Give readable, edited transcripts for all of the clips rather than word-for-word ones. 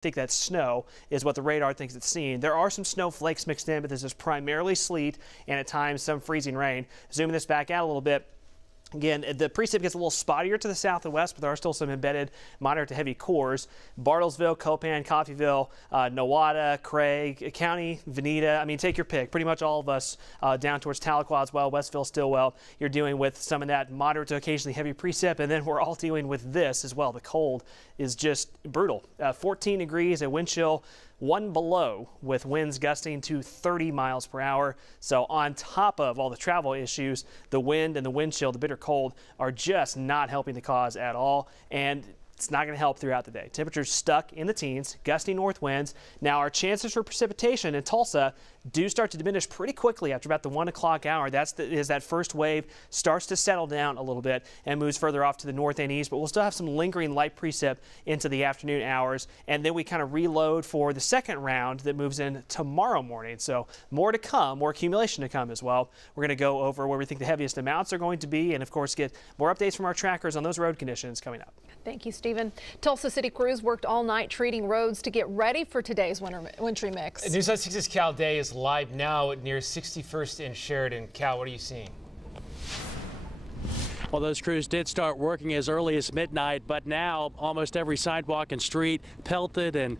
think that's snow is what the radar thinks it's seeing. There are some snowflakes mixed in, but this is primarily sleet and at times some freezing rain. Zooming this back out a little bit. Again, the precip gets a little spottier to the south and west, but there are still some embedded moderate to heavy cores. Bartlesville, Copan, Coffeyville, Nowata, Craig County, Veneta. I mean, take your pick. Pretty much all of us down towards Tahlequah as well, Westville, Stillwell. You're dealing with some of that moderate to occasionally heavy precip, and then we're all dealing with this as well. The cold is just brutal. 14 degrees, a wind chill 1 below with winds gusting to 30 miles per hour. So on top of all the travel issues, the wind and the wind chill, the bitter cold, are just not helping the cause at all. And it's not going to help throughout the day. Temperatures stuck in the teens, gusty north winds. Now our chances for precipitation in Tulsa do start to diminish pretty quickly after about the 1 o'clock hour. As that first wave starts to settle down a little bit and moves further off to the north and east, but we'll still have some lingering light precip into the afternoon hours, and then we kind of reload for the second round that moves in tomorrow morning. So more to come, more accumulation to come as well. We're going to go over where we think the heaviest amounts are going to be, and of course get more updates from our trackers on those road conditions coming up. Thank you, Stephen. Tulsa City crews worked all night treating roads to get ready for today's wintry mix. News on 6's Cal Day is live now near 61st and Sheridan. Cal, what are you seeing? Well, those crews did start working as early as midnight, but now almost every sidewalk and street pelted and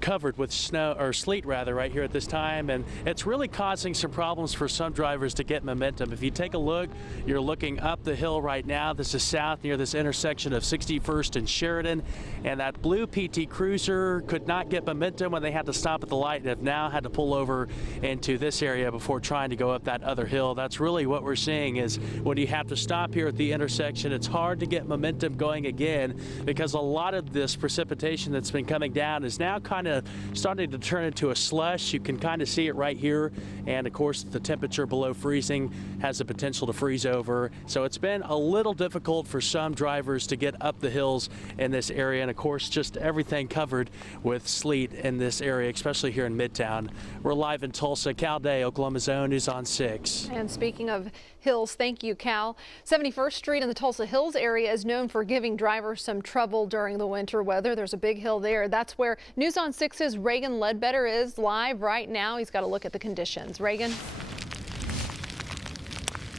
covered with snow or sleet rather right here at this time, and it's really causing some problems for some drivers to get momentum. If you take a look, you're looking up the hill right now. This is south near this intersection of 61st and Sheridan, and that blue PT Cruiser could not get momentum when they had to stop at the light and have now had to pull over into this area before trying to go up that other hill. That's really what we're seeing is when you have to stop here at the intersection, it's hard to get momentum going again because a lot of this precipitation that's been coming down is now kind of starting to turn into a slush. You can kind of see it right here, and of course the temperature below freezing has the potential to freeze over, so it's been a little difficult for some drivers to get up the hills in this area, and of course just everything covered with sleet in this area, especially here in Midtown. We're live in Tulsa. Cal Day, Oklahoma's Own, News on 6. And speaking of hills, thank you, Cal. 71st Street in the Tulsa Hills area is known for giving drivers some trouble during the winter weather. There's a big hill there. That's where News on 6's Reagan Ledbetter is live right now. He's got a look at the conditions. Reagan.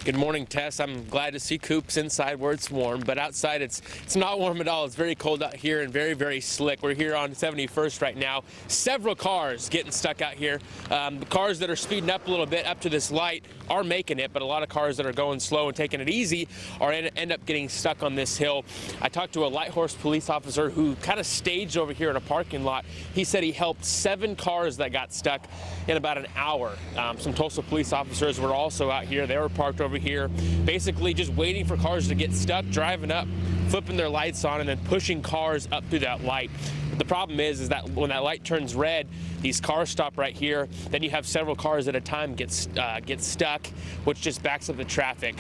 Good morning, Tess. I'm glad to see Coops inside where it's warm, but outside it's not warm at all. It's very cold out here and very, very slick. We're here on 71st right now. Several cars getting stuck out here. The cars that are speeding up a little bit up to this light are making it, but a lot of cars that are going slow and taking it easy are end up getting stuck on this hill. I talked to a light horse police officer who kind of staged over here in a parking lot. He said he helped 7 cars that got stuck in about an hour. Some Tulsa police officers were also out here. They were parked over here, basically just waiting for cars to get stuck, driving up, flipping their lights on, and then pushing cars up through that light. The problem is that when that light turns red, these cars stop right here. Then you have several cars at a time get stuck, which just backs up the traffic.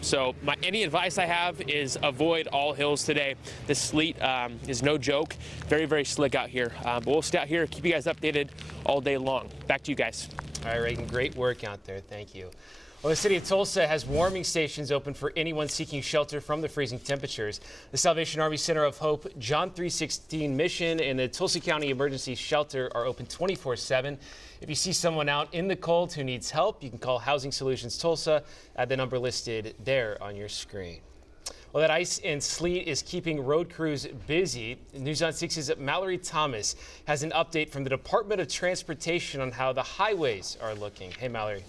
So any advice I have is avoid all hills today. This sleet is no joke. Very, very slick out here. But we'll stay out here, keep you guys updated all day long. Back to you guys. All right, Reagan, great work out there. Thank you. Well, the city of Tulsa has warming stations open for anyone seeking shelter from the freezing temperatures. The Salvation Army Center of Hope, John 316 Mission, and the Tulsa County Emergency Shelter are open 24/7. If you see someone out in the cold who needs help, you can call Housing Solutions Tulsa at the number listed there on your screen. Well, that ice and sleet is keeping road crews busy. News on 6's Mallory Thomas has an update from the Department of Transportation on how the highways are looking. Hey, Mallory.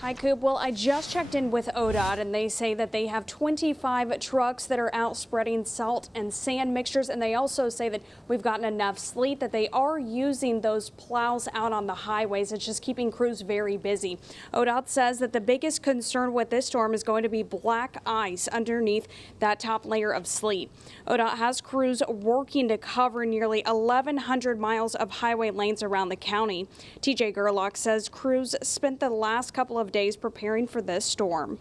Hi, Coop. Well, I just checked in with ODOT, and they say that they have 25 trucks that are out spreading salt and sand mixtures, and they also say that we've gotten enough sleet that they are using those plows out on the highways. It's just keeping crews very busy. ODOT says that the biggest concern with this storm is going to be black ice underneath that top layer of sleet. ODOT has crews working to cover nearly 1,100 miles of highway lanes around the county. TJ Gerlach says crews spent the last couple of days preparing for this storm.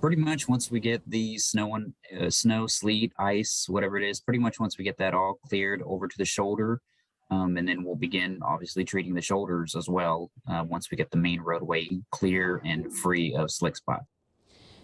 Pretty much once we get the snow, sleet, ice, whatever it is, pretty much once we get that all cleared over to the shoulder, and then we'll begin obviously treating the shoulders as well once we get the main roadway clear and free of slick spot.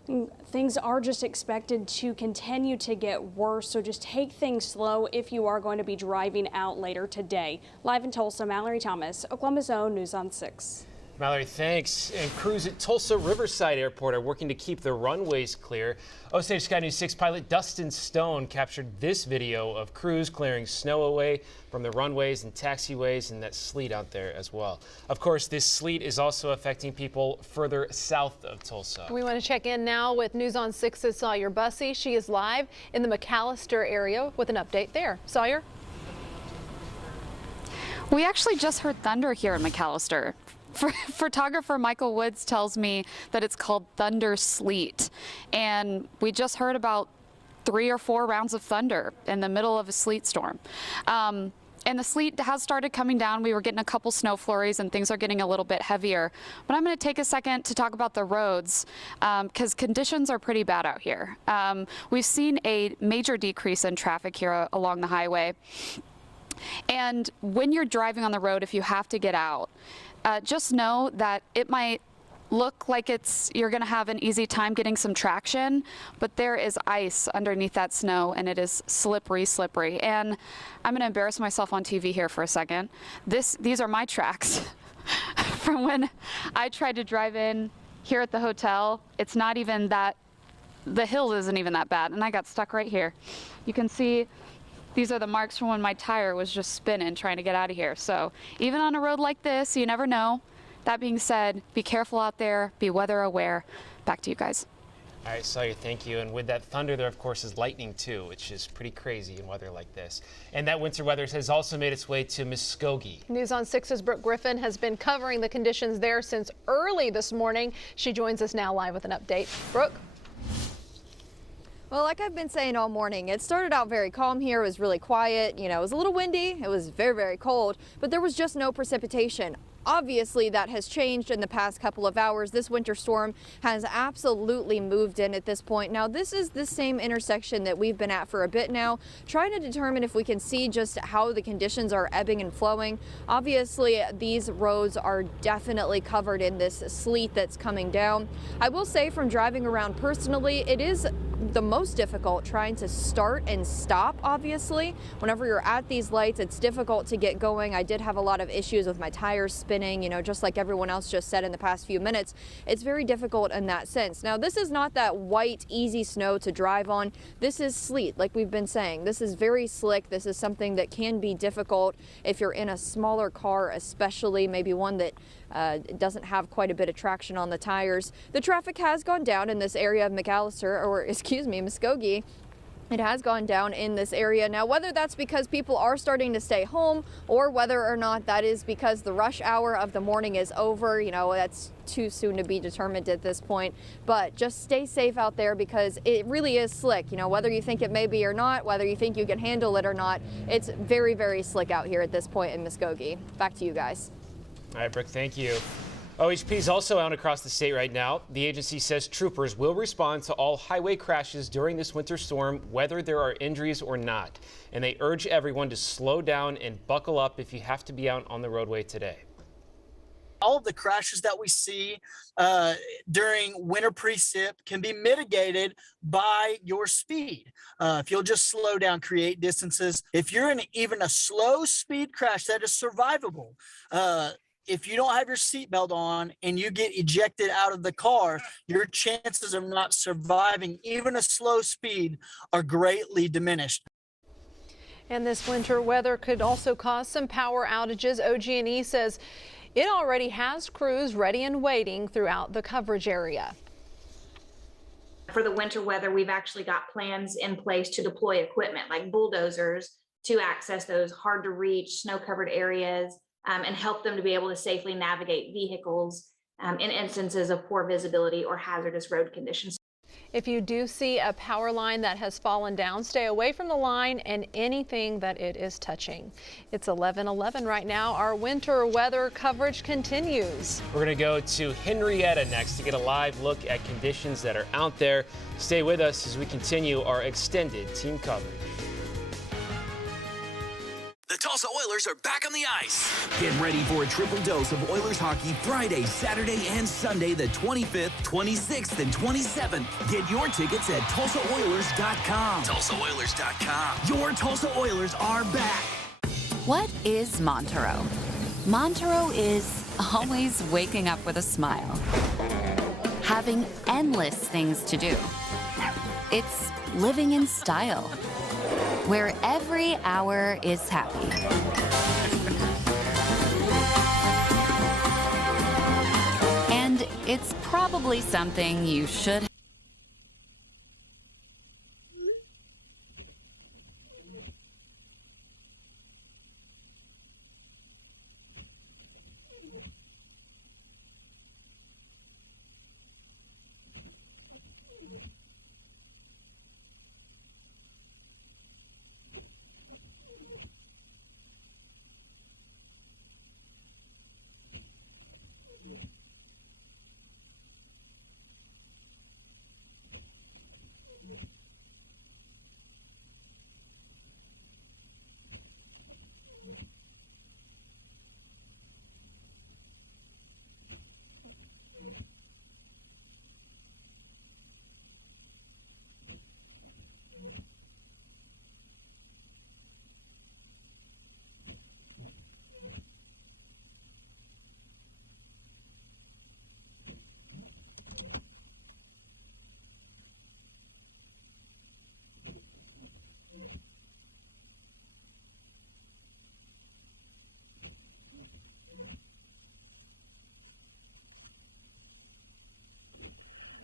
Things are just expected to continue to get worse, so just take things slow if you are going to be driving out later today. Live in Tulsa, Mallory Thomas, Oklahoma's Own News on 6. Mallory, thanks. And crews at Tulsa Riverside Airport are working to keep the runways clear. Osage Sky News 6 pilot Dustin Stone captured this video of crews clearing snow away from the runways and taxiways and that sleet out there as well. Of course, this sleet is also affecting people further south of Tulsa. We want to check in now with News on 6's Sawyer Bussey. She is live in the McAllister area with an update there. Sawyer? We actually just heard thunder here in McAllister. Photographer Michael Woods tells me that it's called thunder sleet, and we just heard about 3 or 4 rounds of thunder in the middle of a sleet storm. And the sleet has started coming down. We were getting a couple snow flurries and things are getting a little bit heavier. But I'm going to take a second to talk about the roads because conditions are pretty bad out here. We've seen a major decrease in traffic here along the highway. And when you're driving on the road, if you have to get out, just know that it might look like you're going to have an easy time getting some traction, but there is ice underneath that snow and it is slippery. And I'm going to embarrass myself on TV here for a second. These are my tracks from when I tried to drive in here at the hotel. It's not even that, the hill isn't even that bad, and I got stuck right here. You can see these are the marks from when my tire was just spinning trying to get out of here. So even on a road like this, you never know. That being said, be careful out there, be weather aware. Back to you guys. All right, Sawyer, thank you. And with that thunder, there, of course, is lightning, too, which is pretty crazy in weather like this. And that winter weather has also made its way to Muskogee. News on 6's Brooke Griffin has been covering the conditions there since early this morning. She joins us now live with an update. Brooke? Well, like I've been saying all morning, it started out very calm here. It was really quiet. You know, it was a little windy. It was very, very cold, but there was just no precipitation. Obviously, that has changed in the past couple of hours. This winter storm has absolutely moved in at this point. Now, this is the same intersection that we've been at for a bit now, trying to determine if we can see just how the conditions are ebbing and flowing. Obviously, these roads are definitely covered in this sleet that's coming down. I will say from driving around personally, it is the most difficult trying to start and stop. Obviously, whenever you're at these lights, it's difficult to get going. I did have a lot of issues with my tires spinning, you know, just like everyone else just said in the past few minutes. It's very difficult in that sense. Now, this is not that white, easy snow to drive on. This is sleet, like we've been saying. This is very slick. This is something that can be difficult if you're in a smaller car, especially maybe one that doesn't have quite a bit of traction on the tires. The traffic has gone down in this area of Muskogee. It has gone down in this area. Now, whether that's because people are starting to stay home or whether or not that is because the rush hour of the morning is over, you know, that's too soon to be determined at this point. But just stay safe out there because it really is slick. You know, whether you think it may be or not, whether you think you can handle it or not, it's very, very slick out here at this point in Muskogee. Back to you guys. All right, Brooke, thank you. OHP is also out across the state right now. The agency says troopers will respond to all highway crashes during this winter storm, whether there are injuries or not. And they urge everyone to slow down and buckle up if you have to be out on the roadway today. All of the crashes that we see during winter precip can be mitigated by your speed. If you'll just slow down, create distances. If you're in even a slow speed crash that is survivable, if you don't have your seatbelt on and you get ejected out of the car, your chances of not surviving even a slow speed are greatly diminished. And this winter weather could also cause some power outages. OG&E says it already has crews ready and waiting throughout the coverage area. For the winter weather, we've actually got plans in place to deploy equipment like bulldozers to access those hard to reach snow-covered areas and help them to be able to safely navigate vehicles in instances of poor visibility or hazardous road conditions. If you do see a power line that has fallen down, stay away from the line and anything that it is touching. It's 11:11 right now. Our winter weather coverage continues. We're going to go to Henrietta next to get a live look at conditions that are out there. Stay with us as we continue our extended team coverage. The Tulsa Oilers are back on the ice. Get ready for a triple dose of Oilers hockey Friday, Saturday, and Sunday, the 25th, 26th, and 27th. Get your tickets at TulsaOilers.com. TulsaOilers.com. Your Tulsa Oilers are back. What is Montereau? Montereau is always waking up with a smile, having endless things to do. It's living in style, where every hour is happy. And it's probably something you should.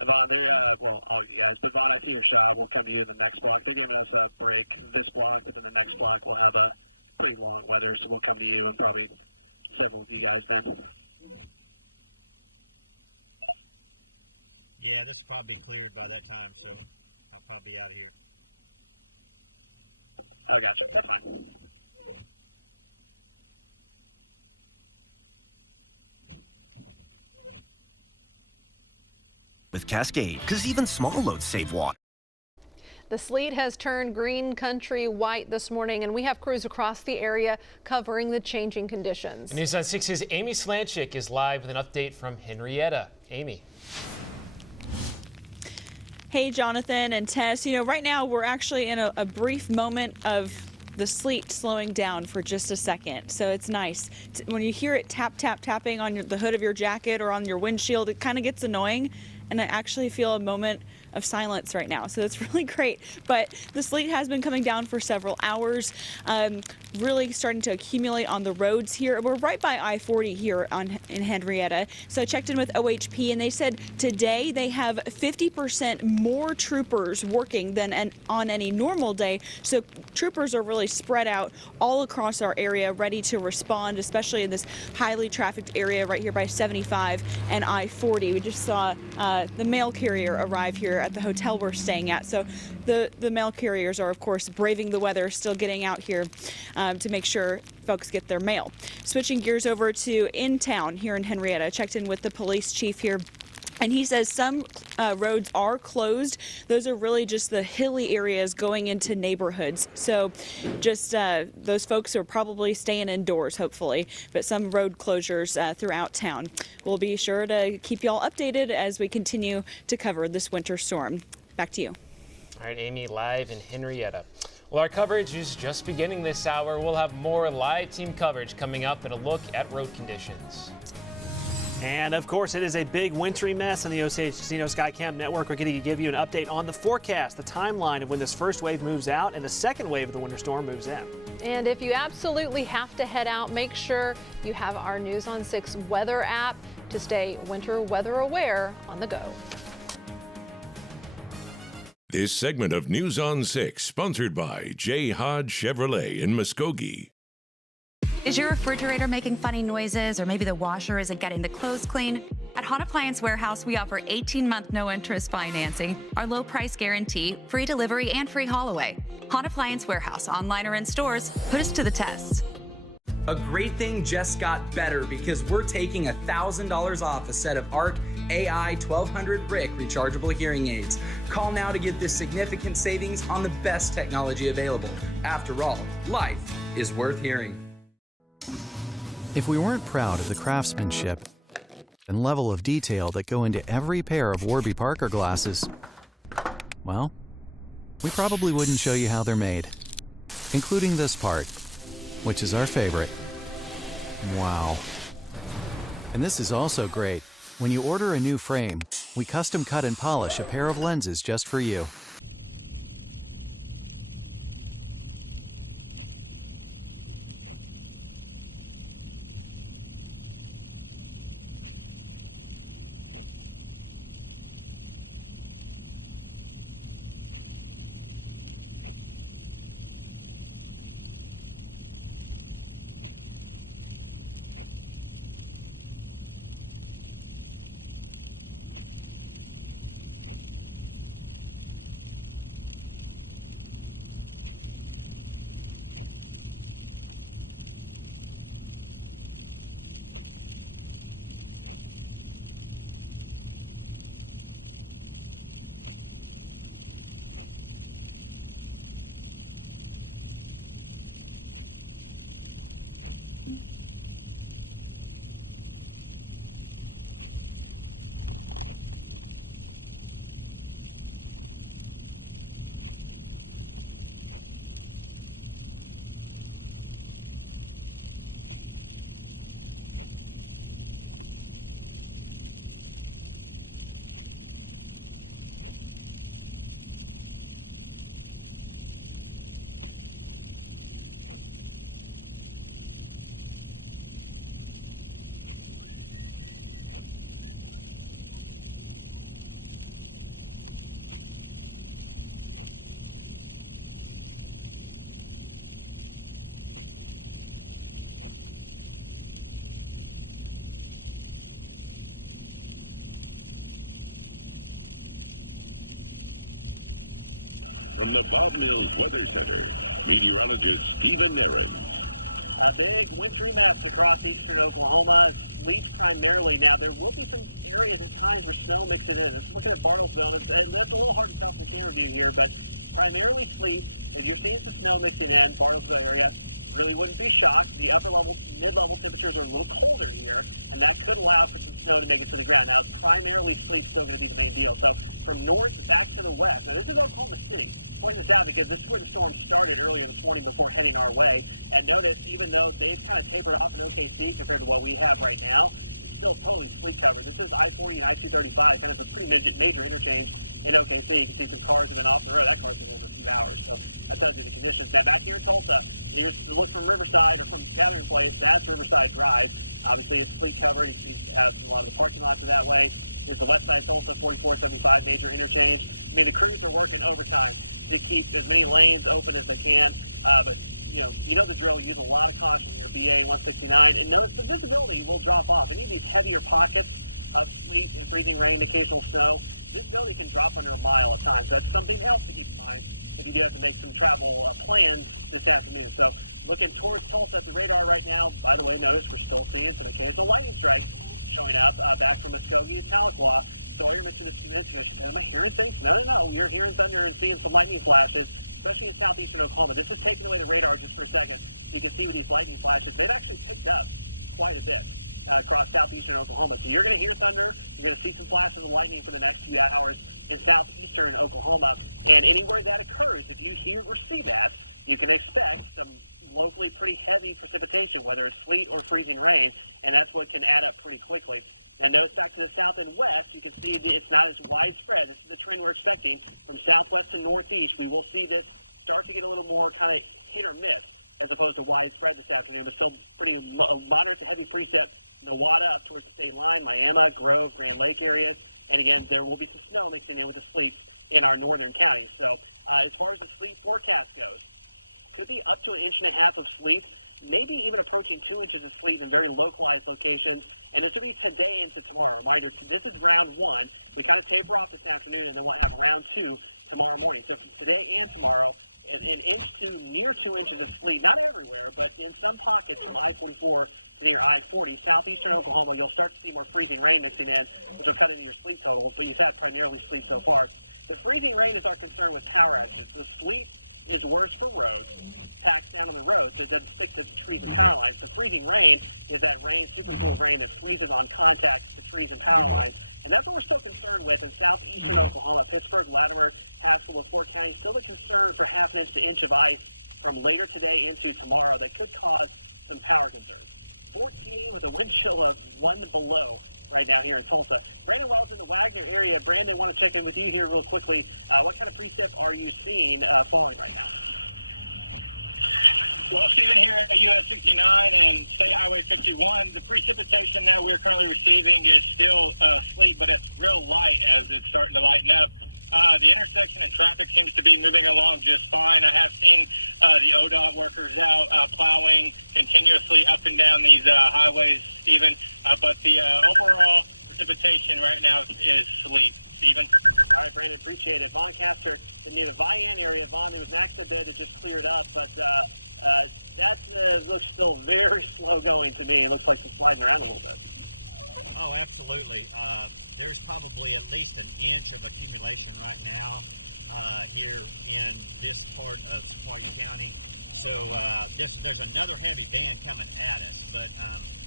Vaughn, well, all you guys, but Vaughn, I see your shot. We'll come to you in the next block. They're giving us a break this block, but then the next block we'll have a pretty long weather, so we'll come to you and probably several of you guys then. Yeah, this will probably be cleared by that time, so I'll probably be out of here. Oh, gotcha. That's fine. With Cascade, because even small loads save water. The sleet has turned green country white this morning, and we have crews across the area covering the changing conditions. News on 6's Amy Slanchik is live with an update from Henrietta. Amy. Hey, Jonathan and Tess. You know, right now we're actually in a brief moment of the sleet slowing down for just a second. So it's nice. When you hear it tap, tap, tapping on the hood of your jacket or on your windshield, it kind of gets annoying. And I actually feel a moment of silence right now, so it's really great. But the sleet has been coming down for several hours, really starting to accumulate on the roads here. We're right by I-40 here in Henrietta. So I checked in with OHP, and they said today they have 50% more troopers working than on any normal day. So troopers are really spread out all across our area, ready to respond, especially in this highly trafficked area right here by 75 and I-40. We just saw the mail carrier arrive here at the hotel we're staying at. So the mail carriers are, of course, braving the weather, still getting out here to make sure folks get their mail. Switching gears over to in town here in Henrietta, I checked in with the police chief here. And he says some roads are closed. Those are really just the hilly areas going into neighborhoods. So just those folks are probably staying indoors, hopefully. But some road closures throughout town. We'll be sure to keep y'all updated as we continue to cover this winter storm. Back to you. All right, Amy, live in Henrietta. Well, our coverage is just beginning this hour. We'll have more live team coverage coming up and a look at road conditions. And of course, it is a big wintry mess on the Osage Casino Skycam Network. We're going to give you an update on the forecast, the timeline of when this first wave moves out and the second wave of the winter storm moves in. And if you absolutely have to head out, make sure you have our News on 6 weather app to stay winter weather aware on the go. This segment of News on 6, sponsored by J. Hodge Chevrolet in Muskogee. Is your refrigerator making funny noises, or maybe the washer isn't getting the clothes clean? At Hot Appliance Warehouse, we offer 18-month no-interest financing, our low price guarantee, free delivery, and free haul away. Hot Appliance Warehouse, online or in stores, put us to the test. A great thing just got better because we're taking $1,000 off a set of ARC AI 1200 brick rechargeable hearing aids. Call now to get this significant savings on the best technology available. After all, life is worth hearing. If we weren't proud of the craftsmanship and level of detail that go into every pair of Warby Parker glasses, well, we probably wouldn't show you how they're made, including this part, which is our favorite. Wow. And this is also great. When you order a new frame, we custom cut and polish a pair of lenses just for you. From the Bob Mills Weather Center, meteorologist Stephen Narron. A big wintry mess across eastern Oklahoma. Sleet primarily. Now, there will be some areas at times where snow mixes in. This is looking at Bartlesville, and that's a little hard to tell from the camera view here, but primarily sleet. If you're seeing some snow mixing in, Bartlesville area, really wouldn't be shocked. The upper level, mid-level temperatures are a little colder here, and that could allow for some snow to make it to the ground. Now, primarily sleet's still going to be the main deal. So from north back to the west. Now, this is Oklahoma City. Point this out because this is where the storm started earlier this morning before heading our way. And notice, even though they've kind of tapered off in OKC compared to what we have right now, it's still totally sleet covered. This is I-40 and I-235, kind of a pretty major interchange in OKC. You can see some cars have been off the road. That car's been there for a few hours, so that tells you the conditions. Now, back here in Tulsa, here's the look from Riverside or from Gathering Place. That's Riverside Drive. Obviously, it's sleet covered. You can see a lot of the parking lots are that way. Here's the west side Tulsa, 4475 major interchange. I mean, the crews are working overtime to keep as many lanes open as they can. But, you know the drill. Use a lot of caution here, BA 169. And notice the visibility will drop off. Any of these heavier pockets of sleet and freezing rain, occasional snow, visibility can drop under a mile at times. That's something else to keep in mind if you do have to make some travel plans this afternoon. So looking towards Tulsa at the radar right now. By the way, notice we're still seeing some occasional lightning strikes showing up back from Muskogee to Tahlequah. Sawyer mentioned this a few minutes ago. She said, am I hearing things? No. You're hearing thunder and seeing some lightning flashes, especially in southeastern Oklahoma. This is taking away the radar just for a second. You can see with these lightning flashes, they've actually picked up quite a bit across southeastern Oklahoma. So you're going to hear thunder. You're going to see some flashes of lightning for the next few hours in southeastern Oklahoma. And anywhere that occurs, if you hear or see that, you can expect some locally pretty heavy precipitation, whether it's sleet or freezing rain, and that's what can add up pretty quickly. Now notice back to the south and west, you can see it's not as widespread. This is the trend we're expecting. From southwest to northeast, we will see this start to get a little more kind of hit or miss as opposed to widespread this afternoon, but still pretty moderate to heavy precip. Nowata up towards the state line, Miami, Grove, Grand Lake areas. And again, there will be some snow mixing in with the sleet in our northern counties. So as far as the sleet forecast goes, could be up to 1.5 inches of sleet, maybe even approaching 2 inches of sleet in very localized locations. And this will be today into tomorrow. Reminder, this is round one. We kind of taper off this afternoon, and then we'll have round two tomorrow morning. So from today and tomorrow, an inch to near 2 inches of sleet, not everywhere, but in some pockets from I-44 to near I-40. Southeastern Oklahoma, you'll start to see more freezing rain mixing in, which will cut into your sleet totals, but you've had primarily sleet so far. The freezing rain is our concern with power outages. The sleet is worse for roads, packs down on the roads, so it doesn't stick to trees and power lines. The freezing rain is that rain, super cool rain that freezes on contact to trees and power lines. And that's what we're still concerned with in southeastern Oklahoma, Pittsburg, Latimer, Haskell, Flore County. Still the concern for half an inch to inch of ice from later today into tomorrow that could cause some power concerns. 14 with a wind chill of 1 below right now here in Tulsa. Brandon Wells in the Wagoner area. Brandon, want to check in with you here real quickly. What kind of precip are you seeing falling right now? Well, Stephen, here at US 69 and State Highway 51, the precipitation that we're currently receiving is still sleet, but it's real light as it's starting to lighten up. The intersection and traffic seems to be moving along just fine. I have seen the ODOT workers out plowing continuously up and down these highways, Stephen, but the overall precipitation right now is sleet. Stephen? All right, Brandon, appreciate it. Vaughn Castor, near the Vian area. Vaughn, there was an accident there that just cleared up, but that looks still very slow going to me. It looks like it's sliding around a little bit. Oh, absolutely. There's probably at least an inch of accumulation right now here in this part of Sequoyah County. So there's another heavy band coming at us. But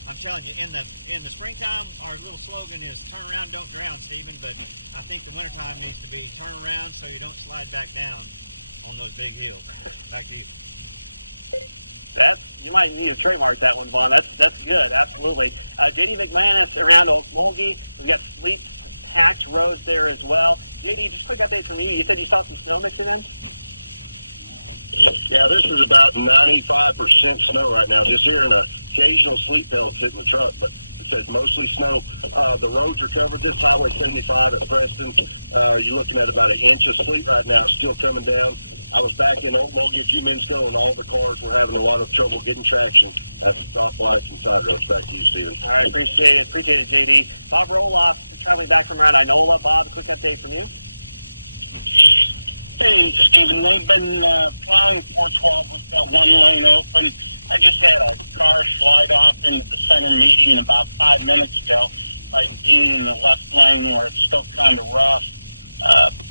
I'm telling you, in the springtime, our little slogan is "Turn around, don't drown," Stephen. But I think the wintertime needs to be "Turn around so you don't slide back down on those big hills." Back to you. You might need to trademark that one, Vaughn. That's good, absolutely. JD McManus around Okmulgee. We've got sleet-packed roads there as well. JD, just a quick update from you. You said you saw some snow mixing in? Yeah, this is about 95% snow right now. Just hearing an occasional sleet pellets hitting the truck, but it says mostly snow. The roads are covered. This Highway 75 at Preston, you're looking at about an inch of sleet right now, still coming down. I was back in Okmulgee a few minutes ago, and all the cars were having a lot of trouble getting traction at stoplights and side roads. Back to you, Stephen. All right, appreciate it, JD. Bob Roloff, traveling back from around Inola. Bob, a quick update from you. Hey, Stephen, they've been plowing 412. We've got one lane open. I just had a car slide off into the center median about 5 minutes ago, like being in the left lane where it's still kind of rough.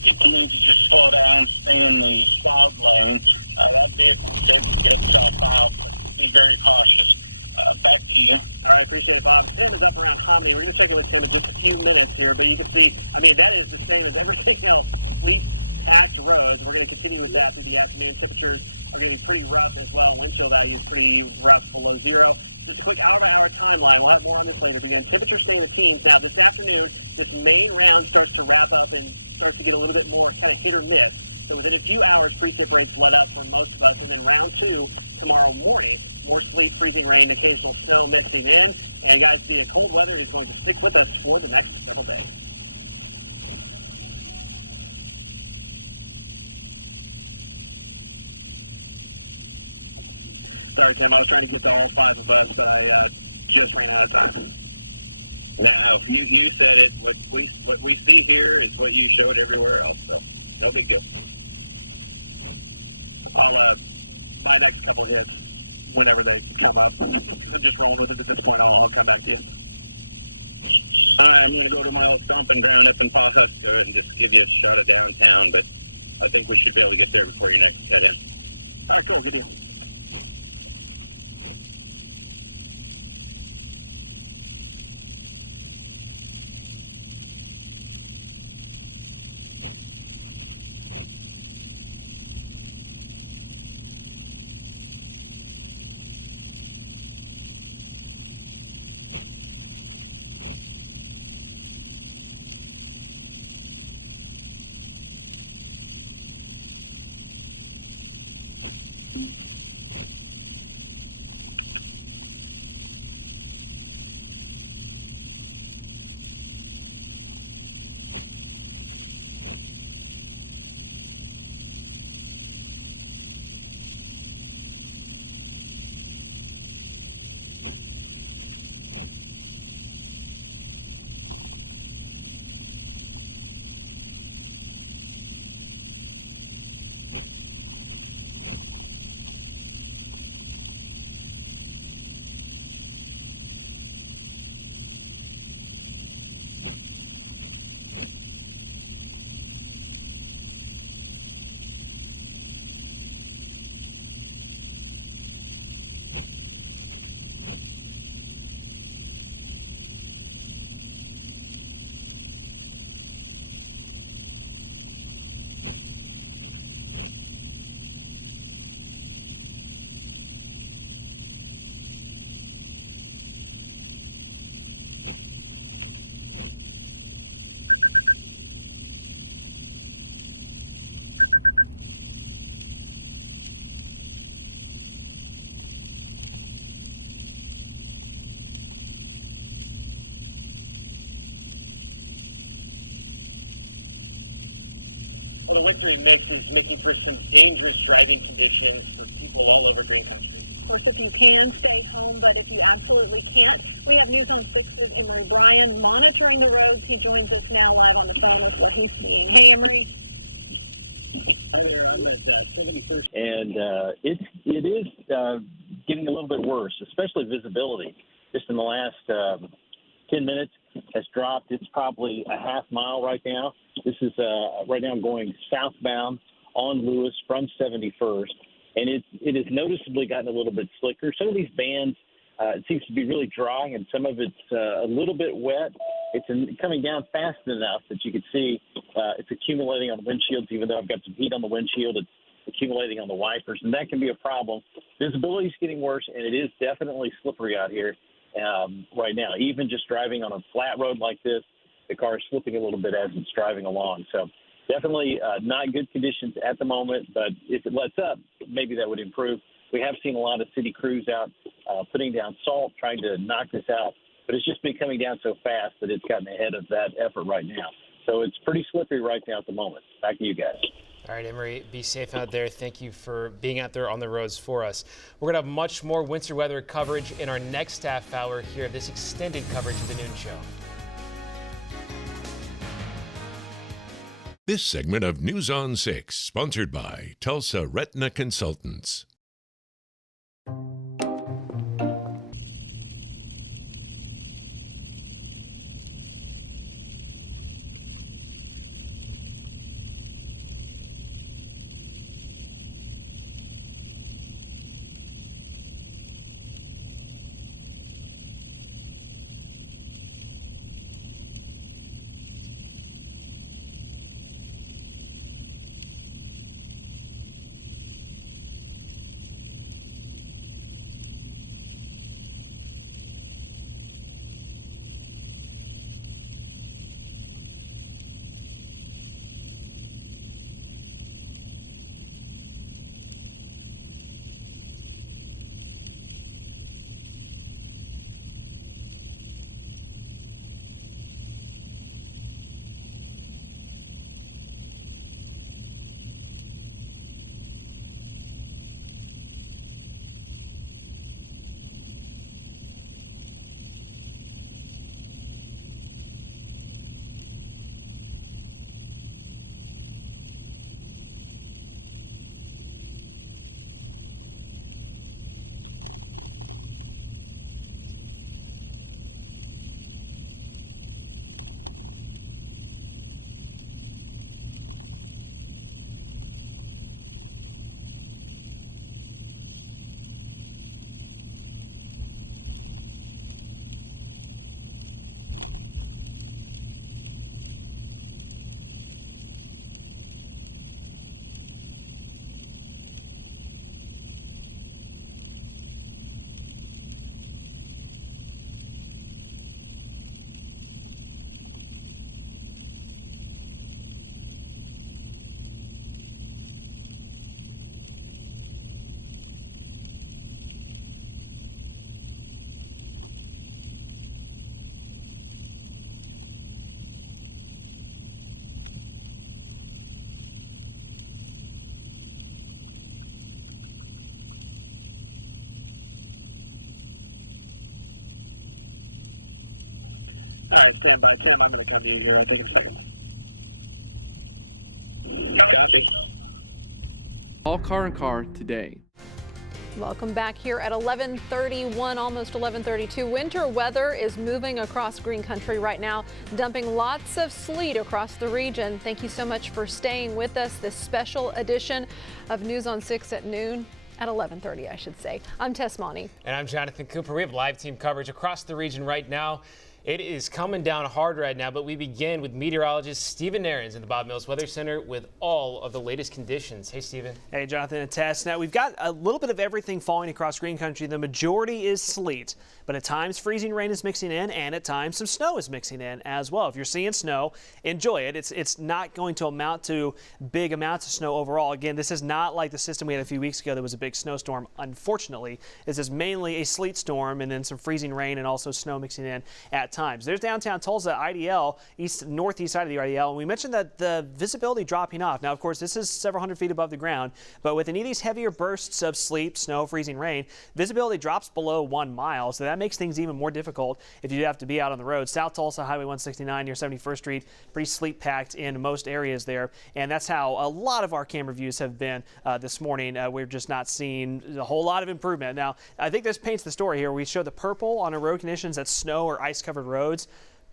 People need to just slow down, stay in the plowed lane. That vehicle is able to get itself out, but be very cautious. Back to you. All right, appreciate it, Bob. Tim is up around Hominy. We're going to check in with Tim in just a few minutes here, but you can see, that is the same as everything else. Sleet-packed roads. We're going to continue with that through the afternoon. Temperatures are going to be pretty rough as well. Wind chill value is pretty rough, below zero. Just a quick hour-by-hour timeline. We'll have more on this later. But again, temperatures stay in the teens. Now, this afternoon, this main round starts to wrap up and starts to get a little bit more kind of hit or miss. So within a few hours, precip rates let up for most of us. And then round two tomorrow morning, more sleet, freezing rain, occasional snow mixing in. And guys, the cold weather is going to stick with us for the next several days. Sorry, Tim, I was trying to get to all five of us, but I just ran out of time. No, you said it. What we see here is what you showed everywhere else, so no big deal. I'll my next couple hits, whenever they come up, because I'm just rolling with it at this point, I'll come back to you. All right, I'm going to go to my old stomping ground up in Pawhuska and just give you a shot of downtown, but I think we should be able to get there before your next cut in. All right, cool, good deal. Well, the wintry mix is making for some dangerous driving conditions for people all over green country. Of course, if you can, stay home, but if you absolutely can't, we have News on 6's Emery Bryan monitoring the roads. He joins us now live on the phone with what he's seeing. Hey, Emery. Hi there, I'm at 71st, and it is getting a little bit worse, especially visibility. Just in the last 10 minutes has dropped. It's probably a half mile right now. This is right now I'm going southbound on Lewis from 71st, and it has noticeably gotten a little bit slicker. Some of these bands, it seems to be really dry, and some of it's a little bit wet. It's coming down fast enough that you can see it's accumulating on the windshields. Even though I've got some heat on the windshield, it's accumulating on the wipers, and that can be a problem. Visibility is getting worse, and it is definitely slippery out here right now. Even just driving on a flat road like this, the car is slipping a little bit as it's driving along. So definitely not good conditions at the moment, but if it lets up, maybe that would improve. We have seen a lot of city crews out putting down salt, trying to knock this out, but it's just been coming down so fast that it's gotten ahead of that effort right now. So it's pretty slippery right now at the moment. Back to you guys. All right, Emery, be safe out there. Thank you for being out there on the roads for us. We're going to have much more winter weather coverage in our next half hour here of this extended coverage of the noon show. This segment of News on 6, sponsored by Tulsa Retina Consultants. All right, stand by. Tim, I'm going to come to you here, I think, in a second. Copy. All car and car today. Welcome back here at 11:31, almost 11:32. Winter weather is moving across green country right now, dumping lots of sleet across the region. Thank you so much for staying with us. This special edition of News on 6 at noon. At 11:30, I should say. I'm Tess Monty. And I'm Jonathan Cooper. We have live team coverage across the region right now. It is coming down hard right now, but we begin with meteorologist Stephen Aarons in the Bob Mills Weather Center with all of the latest conditions. Hey, Stephen. Hey, Jonathan and Tess. Now, we've got a little bit of everything falling across green country. The majority is sleet, but at times freezing rain is mixing in, and at times some snow is mixing in as well. If you're seeing snow, enjoy it. It's not going to amount to big amounts of snow overall. Again, this is not like the system we had a few weeks ago that was a big snowstorm. Unfortunately, this is mainly a sleet storm and then some freezing rain and also snow mixing in at at times. There's downtown Tulsa, IDL, northeast side of the IDL, and we mentioned that the visibility dropping off. Now, of course, this is several hundred feet above the ground, but with any of these heavier bursts of sleet, snow, freezing rain, visibility drops below 1 mile, so that makes things even more difficult if you have to be out on the road. South Tulsa, Highway 169 near 71st Street, pretty sleet packed in most areas there, and that's how a lot of our camera views have been this morning. We're just not seeing a whole lot of improvement. Now, I think this paints the story here. We show the purple on our road conditions at snow or ice-covered roads.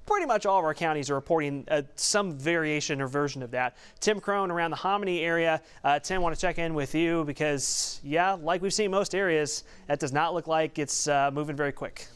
Pretty much all of our counties are reporting some variation or version of that. Tim Crone around the Hominy area. Tim, want to check in with you because, yeah, like we've seen in most areas, that does not look like it's moving very quick.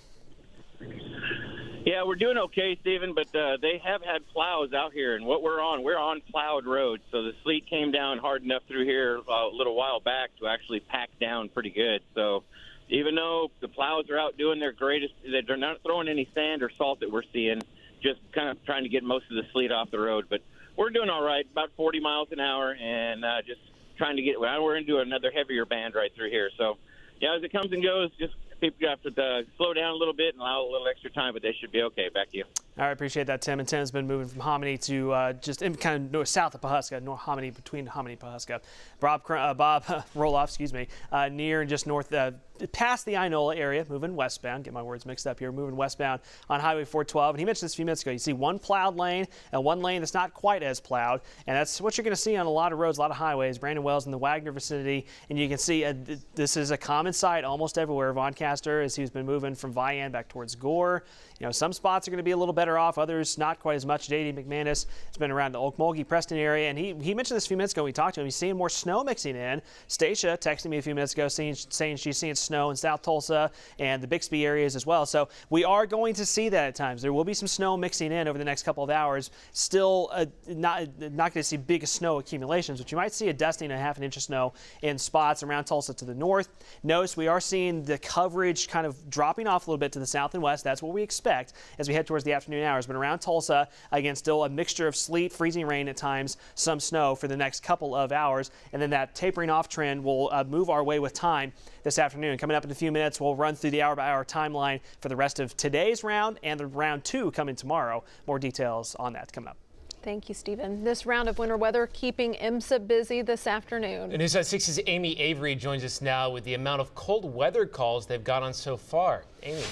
Yeah, we're doing okay, Stephen, but they have had plows out here, and we're on plowed roads. So the sleet came down hard enough through here a little while back to actually pack down pretty good. So even though the plows are out doing their greatest, they're not throwing any sand or salt that we're seeing, just kind of trying to get most of the sleet off the road. But we're doing all right, about 40 miles an hour, and just trying to get – we're into another heavier band right through here. So, yeah, as it comes and goes, just people have to slow down a little bit and allow a little extra time, but they should be okay. Back to you. All right, appreciate that, Tim. And Tim's been moving from Hominy to just in kind of north south of Pawhuska, north Hominy, between Hominy and Pawhuska. Bob Roloff, near and just north, past the Inola area, moving westbound. Get my words mixed up here. Moving westbound on Highway 412. And he mentioned this a few minutes ago. You see one plowed lane and one lane that's not quite as plowed. And that's what you're going to see on a lot of roads, a lot of highways. Brandon Wells in the Wagoner vicinity. And you can see this is a common sight almost everywhere. Von Caster, as he's been moving from Vian back towards Gore. You know, some spots are going to be a little better off, others not quite as much. J.D. McManus has been around the Okmulgee, Preston area, and he mentioned this a few minutes ago when we talked to him. He's seeing more snow mixing in. Stacia texted me a few minutes ago saying she's seeing snow in South Tulsa and the Bixby areas as well. So we are going to see that at times. There will be some snow mixing in over the next couple of hours. Still not going to see big snow accumulations, but you might see a dusting, a half an inch of snow in spots around Tulsa to the north. Notice we are seeing the coverage kind of dropping off a little bit to the south and west. That's what we expect as we head towards the afternoon hours. But around Tulsa, again, still a mixture of sleet, freezing rain at times, some snow for the next couple of hours. And then that tapering off trend will move our way with time this afternoon. Coming up in a few minutes, we'll run through the hour-by-hour timeline for the rest of today's round and the round 2 coming tomorrow. More details on that coming up. Thank you, Stephen. This round of winter weather keeping IMSA busy this afternoon. And News on 6's Amy Avery joins us now with the amount of cold weather calls they've got on so far. Amy.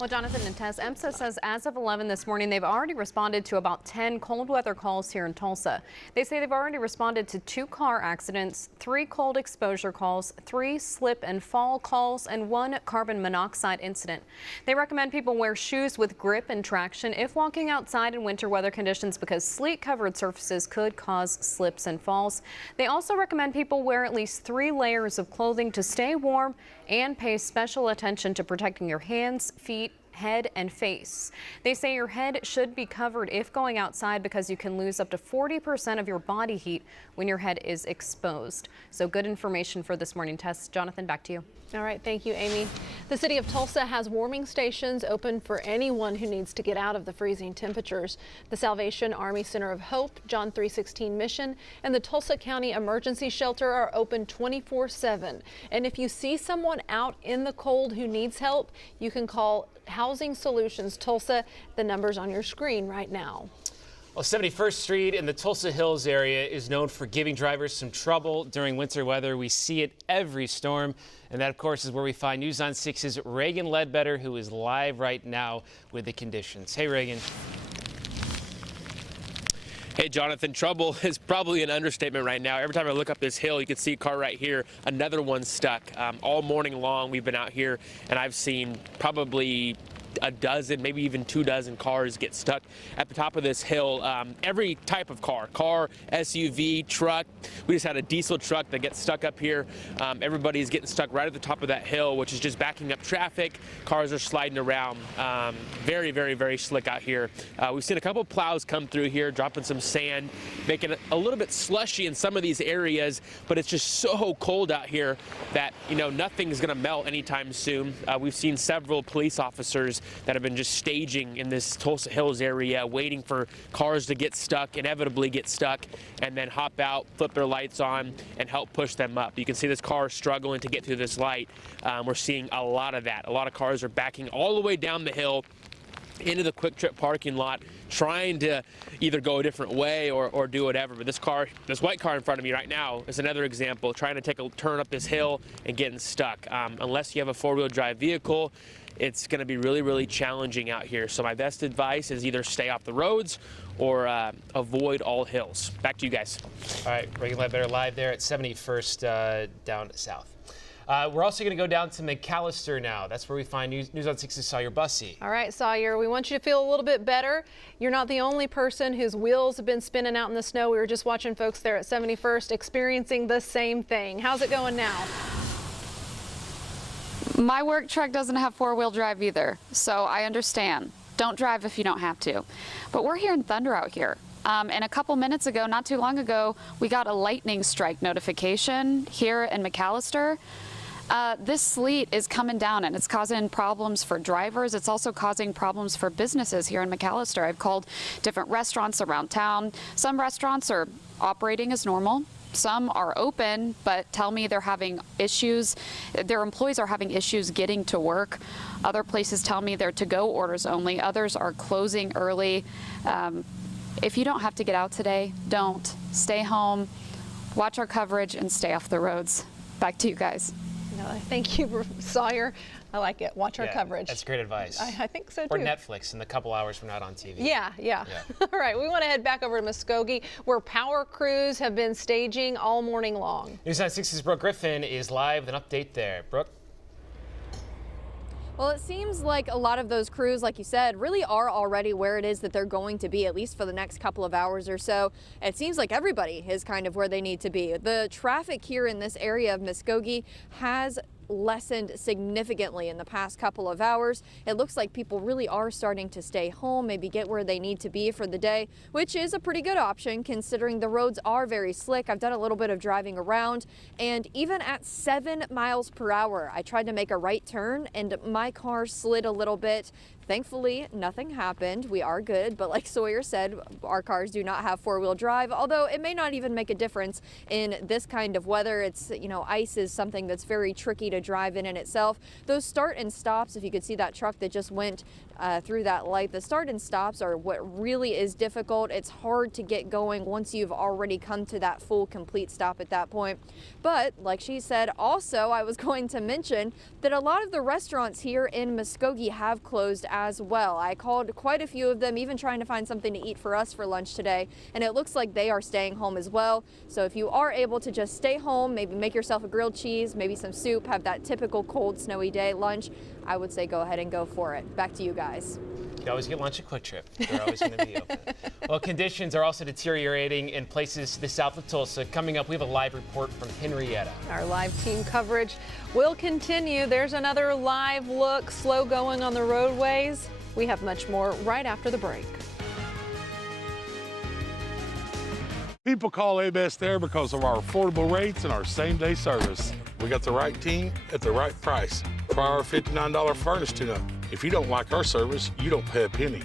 Well, Jonathan and Tess, IMSA says as of 11 this morning, they've already responded to about 10 cold weather calls here in Tulsa. They say they've already responded to 2 car accidents, 3 cold exposure calls, 3 slip and fall calls, and 1 carbon monoxide incident. They recommend people wear shoes with grip and traction if walking outside in winter weather conditions because sleet-covered surfaces could cause slips and falls. They also recommend people wear at least 3 layers of clothing to stay warm and pay special attention to protecting your hands, feet, head and face. They say your head should be covered if going outside because you can lose up to 40% of your body heat when your head is exposed. So good information for this morning, Tess. Jonathan, back to you. All right, thank you, Amy. The city of Tulsa has warming stations open for anyone who needs to get out of the freezing temperatures. The Salvation Army Center of Hope, John 316 Mission, and the Tulsa County Emergency Shelter are open 24/7. And if you see someone out in the cold who needs help, you can call Housing Solutions Tulsa. The number's on your screen right now. Well, 71st Street in the Tulsa Hills area is known for giving drivers some trouble during winter weather. We see it every storm. And that, of course, is where we find News on 6's Reagan Ledbetter, who is live right now with the conditions. Hey, Reagan. Hey, Jonathan, trouble is probably an understatement right now. Every time I look up this hill, you can see a car right here, another one stuck. All morning long, we've been out here, and I've seen probably a dozen, maybe even 24 cars get stuck at the top of this hill. Every type of car, SUV, truck. We just had a diesel truck that gets stuck up here. Everybody's getting stuck right at the top of that hill, which is just backing up traffic. Cars are sliding around. Very, very, very slick out here. We've seen a couple plows come through here, dropping some sand, making it a little bit slushy in some of these areas, but it's just so cold out here that, you know, nothing's gonna melt anytime soon. We've seen several police officers that have been just staging in this Tulsa Hills area, waiting for cars to get stuck, inevitably get stuck, and then hop out, flip their lights on, and help push them up. You can see this car struggling to get through this light. We're seeing a lot of that. A lot of cars are backing all the way down the hill, into the Quick Trip parking lot, trying to either go a different way or do whatever. But this white car in front of me right now is another example, trying to take a turn up this hill and getting stuck. Unless you have a four-wheel drive vehicle, it's going to be really, really challenging out here. So my best advice is either stay off the roads or avoid all hills. Back to you guys. All right, Reagan Ledbetter live there at 71st down south. We're also going to go down to McAllister now. That's where we find News on 6's Sawyer Bussey. All right, Sawyer, we want you to feel a little bit better. You're not the only person whose wheels have been spinning out in the snow. We were just watching folks there at 71st experiencing the same thing. How's it going now? My work truck doesn't have four-wheel drive either, so I understand. Don't drive if you don't have to. But we're hearing thunder out here. And a couple minutes ago, not too long ago, we got a lightning strike notification here in McAllister. This sleet is coming down and it's causing problems for drivers. It's also causing problems for businesses here in McAllister. I've called different restaurants around town. Some restaurants are operating as normal. Some are open, but tell me they're having issues. Their employees are having issues getting to work. Other places tell me they're to-go orders only. Others are closing early. If you don't have to get out today, don't. Stay home, watch our coverage, and stay off the roads. Back to you guys. No, thank you, Sawyer. I like it. Watch our coverage. That's great advice. I think so, too. Or Netflix in the couple hours we're not on TV. Yeah. All right, we want to head back over to Muskogee, where power crews have been staging all morning long. News on 6's Brooke Griffin is live with an update there. Brooke? Well, it seems like a lot of those crews, like you said, really are already where it is that they're going to be, at least for the next couple of hours or so. It seems like everybody is kind of where they need to be. The traffic here in this area of Muskogee has lessened significantly in the past couple of hours. It looks like people really are starting to stay home, maybe get where they need to be for the day, which is a pretty good option considering the roads are very slick. I've done a little bit of driving around, and even at 7 miles per hour, I tried to make a right turn and my car slid a little bit. Thankfully, nothing happened. We are good, but like Sawyer said, our cars do not have four-wheel drive, although it may not even make a difference in this kind of weather. It's, ice is something that's very tricky to drive in itself. Those start and stops, if you could see that truck that just went through that light, the start and stops are what really is difficult. It's hard to get going once you've already come to that full, complete stop at that point. But like she said, also, I was going to mention that a lot of the restaurants here in Muskogee have closed as well. I called quite a few of them, even trying to find something to eat for us for lunch today, and it looks like they are staying home as well. So if you are able to just stay home, maybe make yourself a grilled cheese, maybe some soup, have that typical cold, snowy day lunch, I would say go ahead and go for it. Back to you guys. You always get lunch at Quick Trip. They're always going to be open. Well, conditions are also deteriorating in places to the south of Tulsa. Coming up, we have a live report from Henrietta. Our live team coverage will continue. There's another live look, slow going on the roadways. We have much more right after the break. People call Adair because of our affordable rates and our same-day service. We got the right team at the right price for our $59 furnace tune-up. If you don't like our service, you don't pay a penny.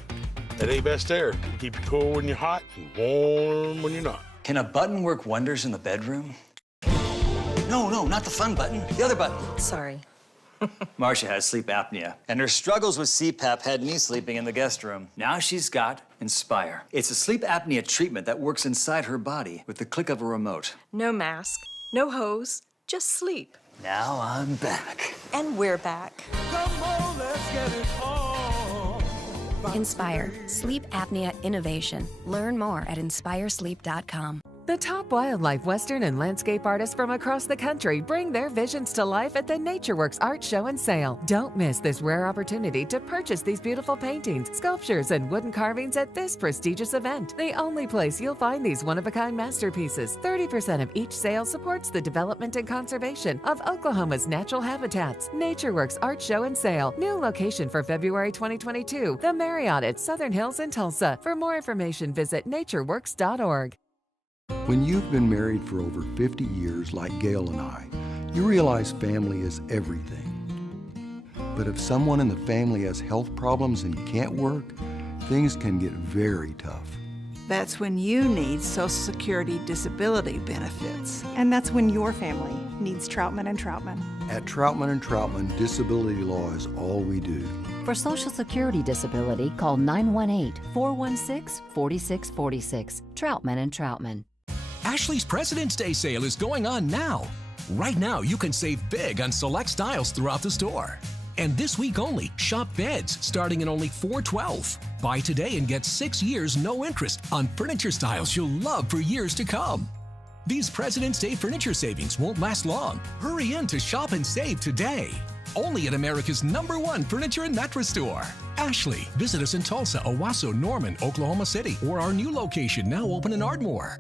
At Adair, keep you cool when you're hot and warm when you're not. Can a button work wonders in the bedroom? No, not the fun button. The other button. Sorry. Marcia has sleep apnea, and her struggles with CPAP had me sleeping in the guest room. Now she's got Inspire. It's a sleep apnea treatment that works inside her body with the click of a remote. No mask, no hose, just sleep. Now I'm back. And we're back. Come on, let's get it on. Inspire, sleep apnea innovation. Learn more at inspiresleep.com. The top wildlife, western, and landscape artists from across the country bring their visions to life at the NatureWorks Art Show and Sale. Don't miss this rare opportunity to purchase these beautiful paintings, sculptures, and wooden carvings at this prestigious event. The only place you'll find these one-of-a-kind masterpieces. 30% of each sale supports the development and conservation of Oklahoma's natural habitats. NatureWorks Art Show and Sale. New location for February 2022. The Marriott at Southern Hills in Tulsa. For more information, visit natureworks.org. When you've been married for over 50 years like Gail and I, you realize family is everything. But if someone in the family has health problems and can't work, things can get very tough. That's when you need Social Security disability benefits. And that's when your family needs Troutman & Troutman. At Troutman & Troutman, disability law is all we do. For Social Security disability, call 918-416-4646. Troutman and Troutman. Ashley's President's Day sale is going on now. Right now, you can save big on select styles throughout the store. And this week only, shop beds starting at only $412. Buy today and get 6 years no interest on furniture styles you'll love for years to come. These President's Day furniture savings won't last long. Hurry in to shop and save today. Only at America's #1 furniture and mattress store. Ashley. Visit us in Tulsa, Owasso, Norman, Oklahoma City, or our new location now open in Ardmore.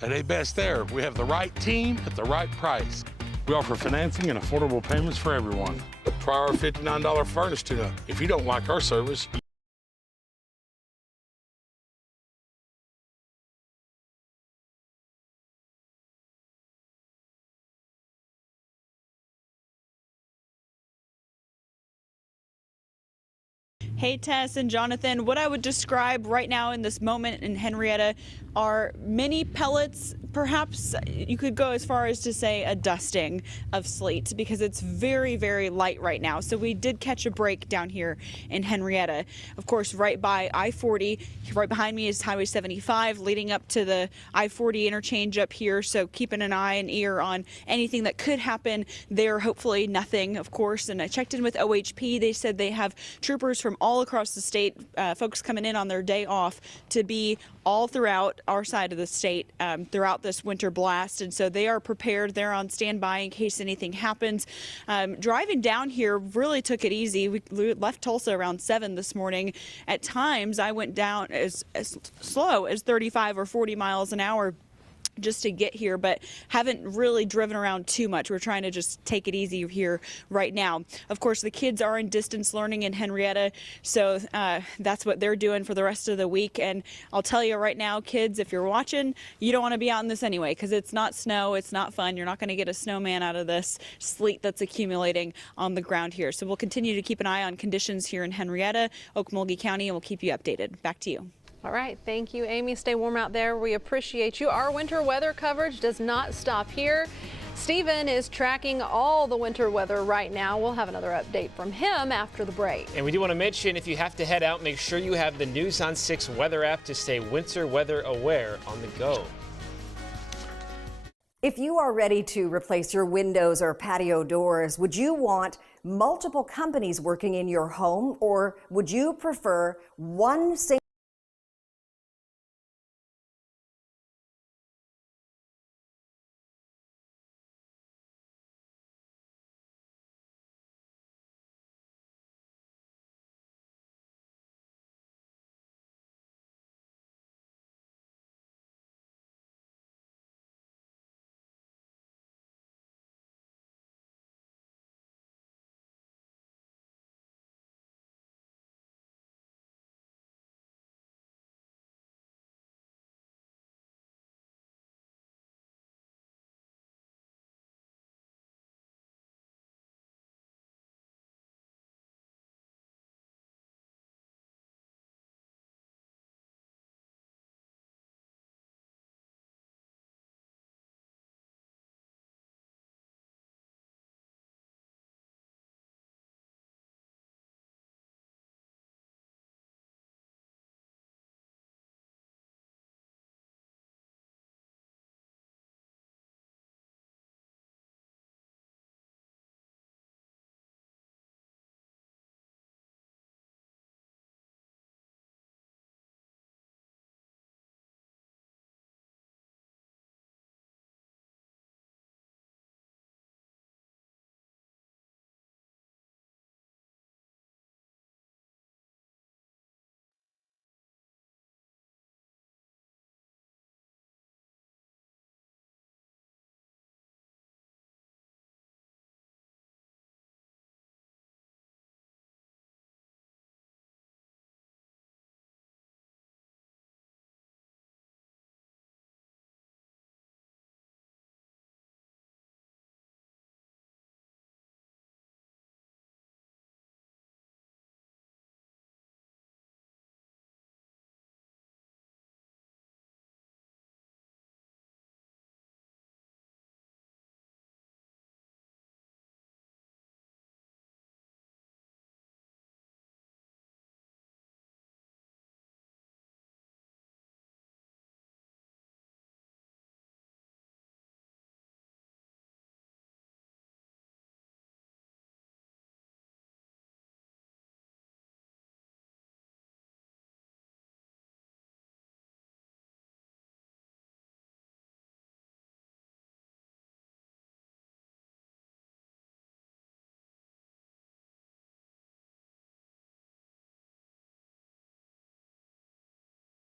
At A Best Air, we have the right team at the right price. We offer financing and affordable payments for everyone. Try our $59 furnace tune-up. If you don't like our service, Hey, Tess and Jonathan, what I would describe right now in this moment in Henrietta are mini pellets. Perhaps you could go as far as to say a dusting of sleet because it's very, very light right now. So we did catch a break down here in Henrietta. Of course, right by I-40, right behind me is Highway 75 leading up to the I-40 interchange up here. So keeping an eye and ear on anything that could happen there. Hopefully nothing, of course. And I checked in with OHP. They said they have troopers from all across the state, folks coming in on their day off to be all throughout our side of the state throughout this winter blast. And so they are prepared. They're on standby in case anything happens. Driving down here really took it easy. We left Tulsa around 7 this morning. At times, I went down as slow as 35 or 40 miles an hour just to get here, but haven't really driven around too much. We're trying to just take it easy here right now. Of course, the kids are in distance learning in Henrietta, so that's what they're doing for the rest of the week. And I'll tell you right now, kids, if you're watching, you don't want to be out in this anyway because it's not snow, it's not fun. You're not going to get a snowman out of this sleet that's accumulating on the ground here. So we'll continue to keep an eye on conditions here in Henrietta, Okmulgee County, and we'll keep you updated. Back to you. All right, thank you, Amy. Stay warm out there. We appreciate you. Our winter weather coverage does not stop here. Stephen is tracking all the winter weather right now. We'll have another update from him after the break. And we do want to mention, if you have to head out, make sure you have the News on 6 weather app to stay winter weather aware on the go. If you are ready to replace your windows or patio doors, would you want multiple companies working in your home, or would you prefer one single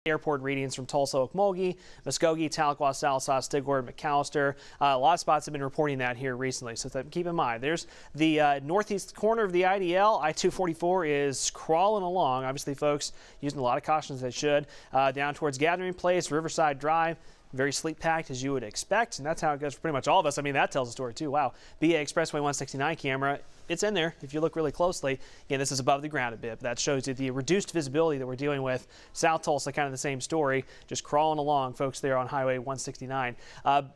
Airport readings from Tulsa, Okmulgee, Muskogee, Tahlequah, Salsa, Stigward, McAllister. A lot of spots have been reporting that here recently, so keep in mind. There's the northeast corner of the IDL. I-244 is crawling along. Obviously, folks using a lot of caution as they should. Down towards Gathering Place, Riverside Drive. Very sleet packed as you would expect, and that's how it goes for pretty much all of us. I mean, that tells a story too. Wow. BA Expressway 169 camera, it's in there if you look really closely. Again, this is above the ground a bit, but that shows you the reduced visibility that we're dealing with. South Tulsa, kind of the same story, just crawling along, folks, there on Highway 169.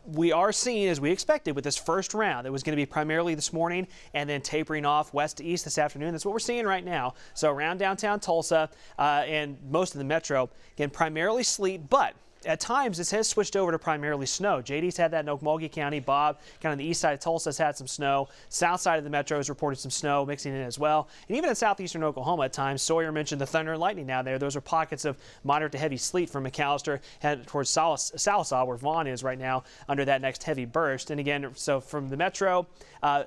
We are seeing, as we expected, with this first round, it was going to be primarily this morning and then tapering off west to east this afternoon. That's what we're seeing right now. So around downtown Tulsa and most of the metro, again, primarily sleet, but at times, this has switched over to primarily snow. JD's had that in Okmulgee County. Bob, kind of the east side of Tulsa, has had some snow. South side of the metro has reported some snow mixing in as well. And even in southeastern Oklahoma at times, Sawyer mentioned the thunder and lightning down there. Those are pockets of moderate to heavy sleet from McAllister headed towards Salsa, where Vaughn is right now, under that next heavy burst. And again, so from the metro,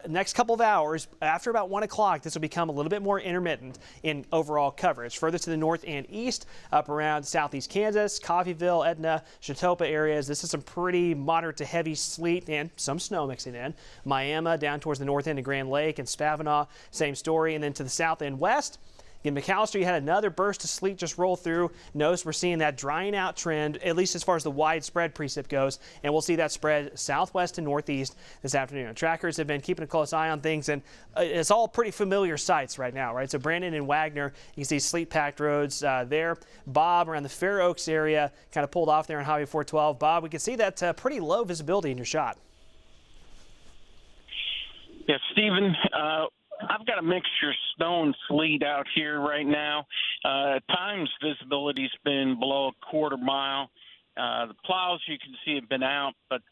next couple of hours, after about 1 o'clock, this will become a little bit more intermittent in overall coverage. Further to the north and east, up around southeast Kansas, Coffeyville, Edna, Chautauqua areas. This is some pretty moderate to heavy sleet and some snow mixing in. Miami down towards the north end of Grand Lake and Spavinaw, same story. And then to the south and west, in McAllister, you had another burst of sleet just roll through. Notice we're seeing that drying out trend, at least as far as the widespread precip goes, and we'll see that spread southwest and northeast this afternoon. Trackers have been keeping a close eye on things, and it's all pretty familiar sights right now, right? So Brandon and Wagoner, you can see sleet-packed roads there. Bob, around the Fair Oaks area, kind of pulled off there on Highway 412. Bob, we can see that pretty low visibility in your shot. Yeah, Stephen, I've got a mixture of snow and sleet out here right now. At times, visibility's been below a quarter mile. The plows, you can see, have been out, but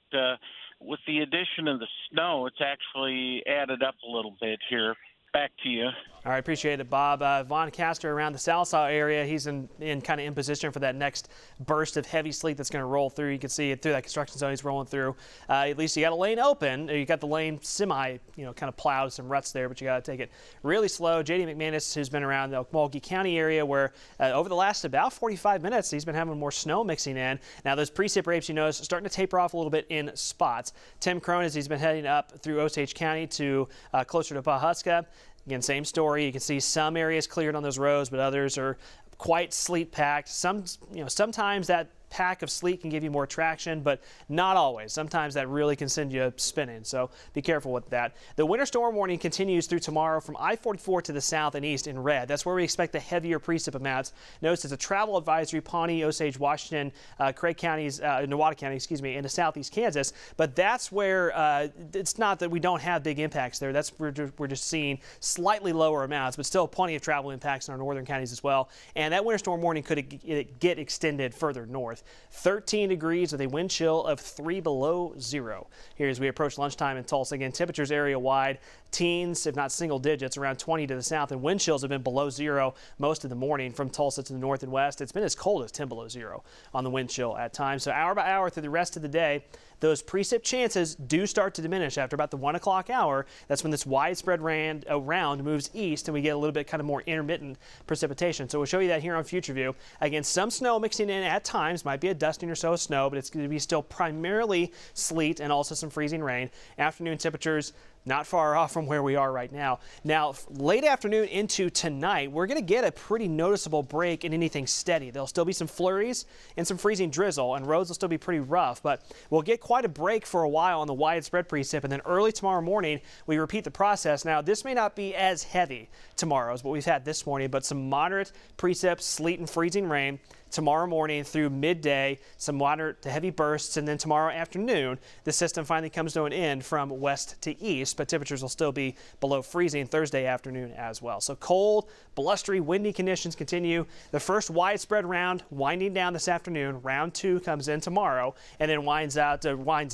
with the addition of the snow, it's actually added up a little bit here. Back to you. All right, appreciate it, Bob. Von Castor around the Salsa area, he's in kind of in position for that next burst of heavy sleet that's going to roll through. You can see it through that construction zone he's rolling through. At least you got a lane open. You got the lane semi, kind of plowed, some ruts there, but you got to take it really slow. JD McManus, who's been around the Okmulgee County area, where over the last about 45 minutes, he's been having more snow mixing in. Now, those precip rapes, you notice, starting to taper off a little bit in spots. Tim Crone, as he's been heading up through Osage County to closer to Pawhuska. Again, same story. You can see some areas cleared on those roads, but others are quite sleet packed. Sometimes that pack of sleet can give you more traction, but not always. Sometimes that really can send you spinning, so be careful with that. The winter storm warning continues through tomorrow from I-44 to the south and east in red. That's where we expect the heavier precip amounts. Notice it's a travel advisory, Pawnee, Osage, Washington, Craig counties, Nowata County, into southeast Kansas, but that's where it's not that we don't have big impacts there. That's where we're just seeing slightly lower amounts, but still plenty of travel impacts in our northern counties as well. And that winter storm warning could get extended further north. 13 degrees with a wind chill of 3 below zero. Here as we approach lunchtime in Tulsa. Again, temperatures area-wide, teens, if not single digits, around 20 to the south, and wind chills have been below zero most of the morning from Tulsa to the north and west. It's been as cold as 10 below zero on the wind chill at times. So hour by hour through the rest of the day, those precip chances do start to diminish after about the 1 o'clock hour. That's when this widespread round moves east and we get a little bit kind of more intermittent precipitation. So we'll show you that here on Future View. Again, some snow mixing in at times, might be a dusting or so of snow, but it's going to be still primarily sleet and also some freezing rain. Afternoon temperatures not far off from where we are right now. Now, late afternoon into tonight, we're going to get a pretty noticeable break in anything steady. There'll still be some flurries and some freezing drizzle, and roads will still be pretty rough, but we'll get quite a break for a while on the widespread precip, and then early tomorrow morning, we repeat the process. Now, this may not be as heavy tomorrow as what we've had this morning, but some moderate precip, sleet and freezing rain tomorrow morning through midday, some moderate to heavy bursts, and then tomorrow afternoon, the system finally comes to an end from west to east, but temperatures will still be below freezing Thursday afternoon as well. So cold, blustery, windy conditions continue. The first widespread round winding down this afternoon. Round 2 comes in tomorrow and then winds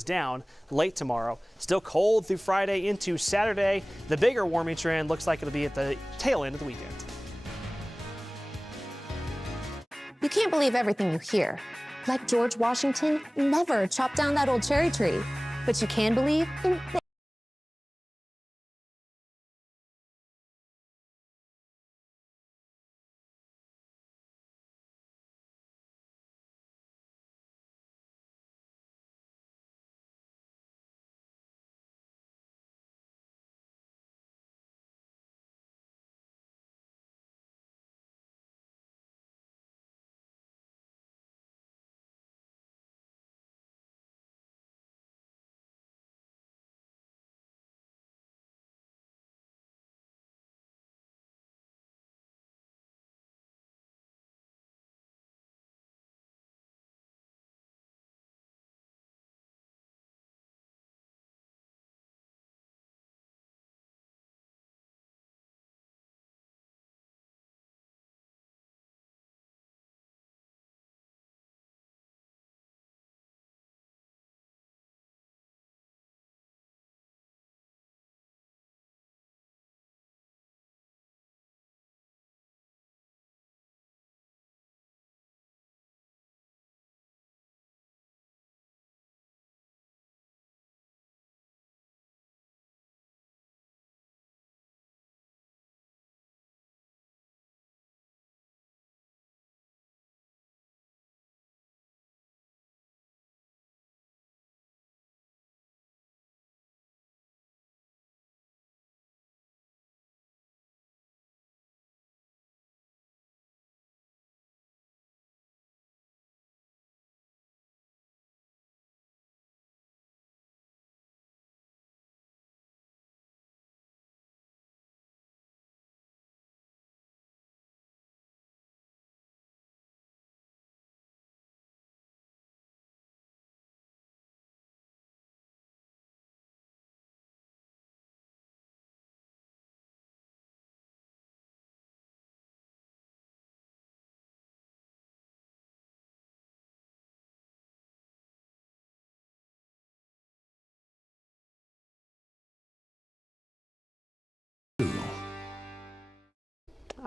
down late tomorrow. Still cold through Friday into Saturday. The bigger warming trend looks like it'll be at the tail end of the weekend. You can't believe everything you hear. Like George Washington never chopped down that old cherry tree. But you can believe in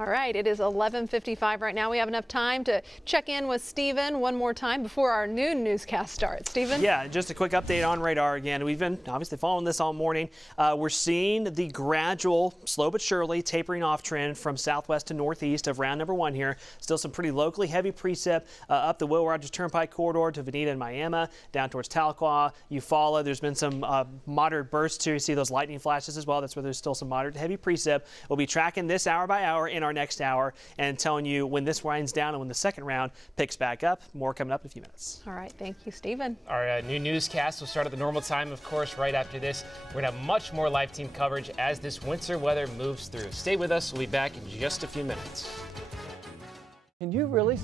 All right, it is 11:55 right now. We have enough time to check in with Stephen one more time before our noon newscast starts. Stephen? Yeah, just a quick update on radar again. We've been obviously following this all morning. We're seeing the gradual, slow but surely tapering off trend from southwest to northeast of round number 1 here. Still some pretty locally heavy precip up the Will Rogers Turnpike corridor to Veneta and Miami, down towards Tahlequah, Eufaula. There's been some moderate bursts here. You see those lightning flashes as well. That's where there's still some moderate to heavy precip. We'll be tracking this hour by hour in our next hour and telling you when this winds down and when the second round picks back up. More coming up in a few minutes. All right, thank you, Stephen. Our new newscast will start at the normal time, of course, right after this. We're going to have much more live team coverage as this winter weather moves through. Stay with us. We'll be back in just a few minutes. Can you really?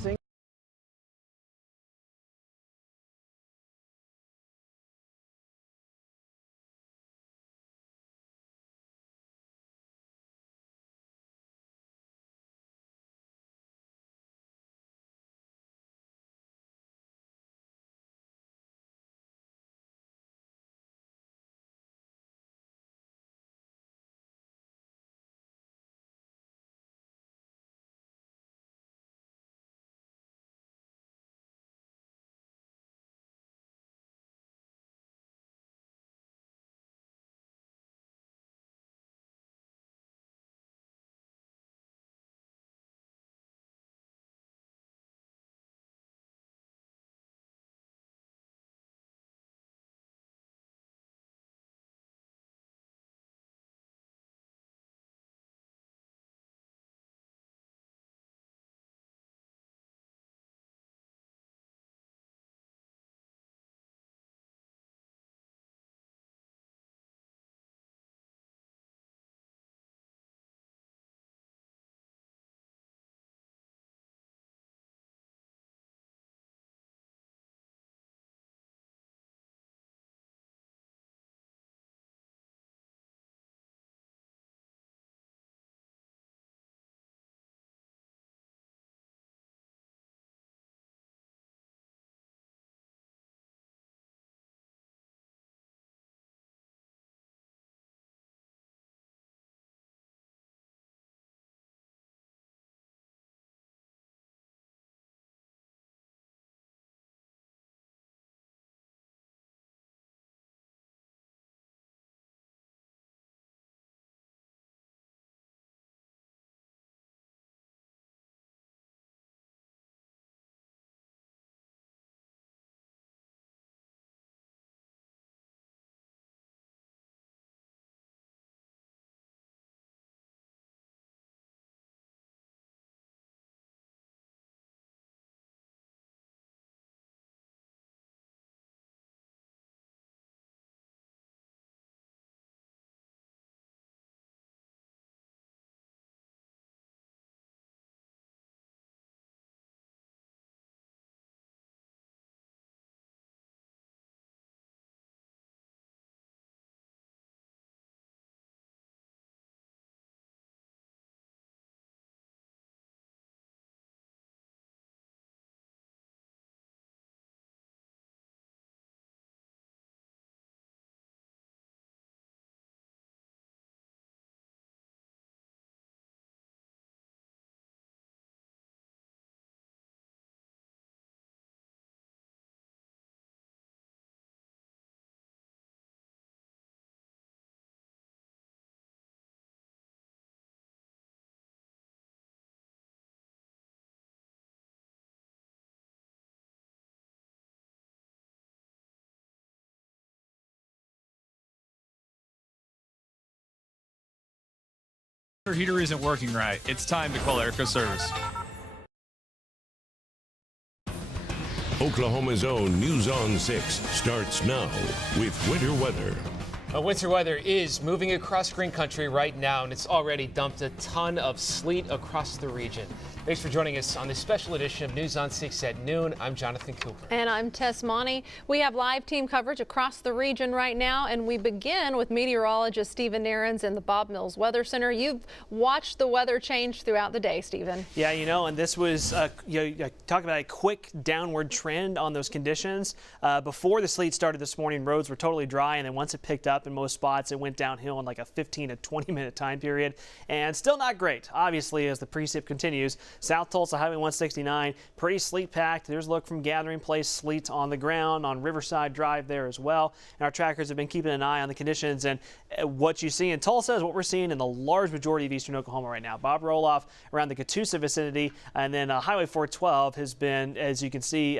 Heater isn't working right. It's time to call Airco Service. Oklahoma's own News on 6 starts now with winter weather. Winter weather is moving across green country right now, and it's already dumped a ton of sleet across the region. Thanks for joining us on this special edition of News on 6 at noon. I'm Jonathan Cooper. And I'm Tess Monty. We have live team coverage across the region right now, and we begin with meteorologist Stephen Nairns in the Bob Mills Weather Center. You've watched the weather change throughout the day, Stephen. Yeah, you know, and this was, talk about a quick downward trend on those conditions. Before the sleet started this morning, roads were totally dry, and then once it picked up, up in most spots. It went downhill in like a 15 to 20 minute time period, and still not great, obviously, as the precip continues. South Tulsa Highway 169, pretty sleet packed. There's a look from Gathering Place, sleet on the ground on Riverside Drive there as well. And our trackers have been keeping an eye on the conditions, and what you see in Tulsa is what we're seeing in the large majority of eastern Oklahoma right now. Bob Roloff around the Catoosa vicinity, and then Highway 412 has been, as you can see,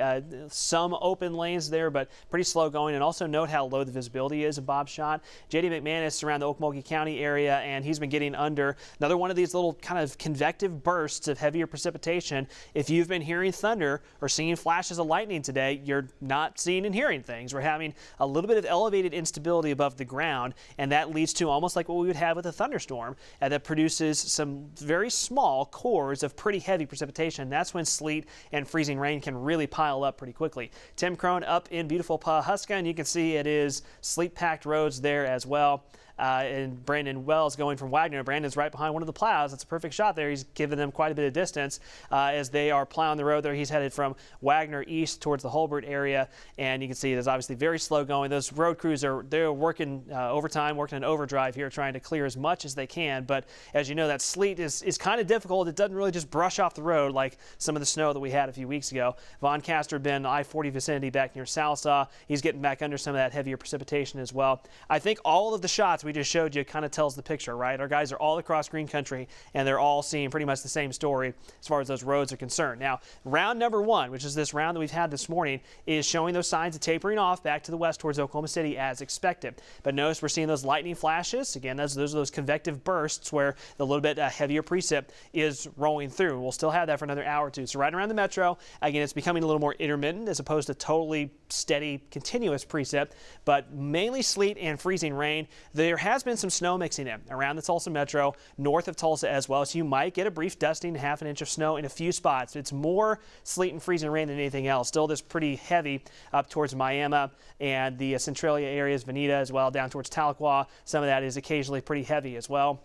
some open lanes there, but pretty slow going. And also note how low the visibility is in Bob's shot. J.D. McManus around the Okmulgee County area, and he's been getting under another one of these little kind of convective bursts of heavier precipitation. If you've been hearing thunder or seeing flashes of lightning today, you're not seeing and hearing things. We're having a little bit of elevated instability above the ground, and that leads to almost like what we would have with a thunderstorm, that produces some very small cores of pretty heavy precipitation. That's when sleet and freezing rain can really pile up pretty quickly. Tim Crone up in beautiful Pawhuska, and you can see it is sleet-packed roads there as well. And Brandon Wells going from Wagoner. Brandon's right behind one of the plows. That's a perfect shot there. He's given them quite a bit of distance as they are plowing the road there. He's headed from Wagoner east towards the Holbert area, and you can see it is obviously very slow going. Those road crews they're working overtime, working an overdrive here, trying to clear as much as they can. But as you know, that sleet is kind of difficult. It doesn't really just brush off the road like some of the snow that we had a few weeks ago. Von Castor been I-40 vicinity back near Salsa. He's getting back under some of that heavier precipitation as well. I think all of the shots we just showed you kind of tells the picture, right? Our guys are all across green country, and they're all seeing pretty much the same story as far as those roads are concerned. Now, round number one, which is this round that we've had this morning, is showing those signs of tapering off back to the west towards Oklahoma City as expected. But notice we're seeing those lightning flashes. Again, those are those convective bursts where the little bit heavier precip is rolling through. We'll still have that for another hour or two. So right around the metro, again, it's becoming a little more intermittent as opposed to totally steady, continuous precip, but mainly sleet and freezing rain. There has been some snow mixing in around the Tulsa metro, north of Tulsa as well, so you might get a brief dusting, half an inch of snow in a few spots. It's more sleet and freezing rain than anything else. Still this pretty heavy up towards Miami and the Centralia areas, Veneta as well, down towards Tahlequah. Some of that is occasionally pretty heavy as well.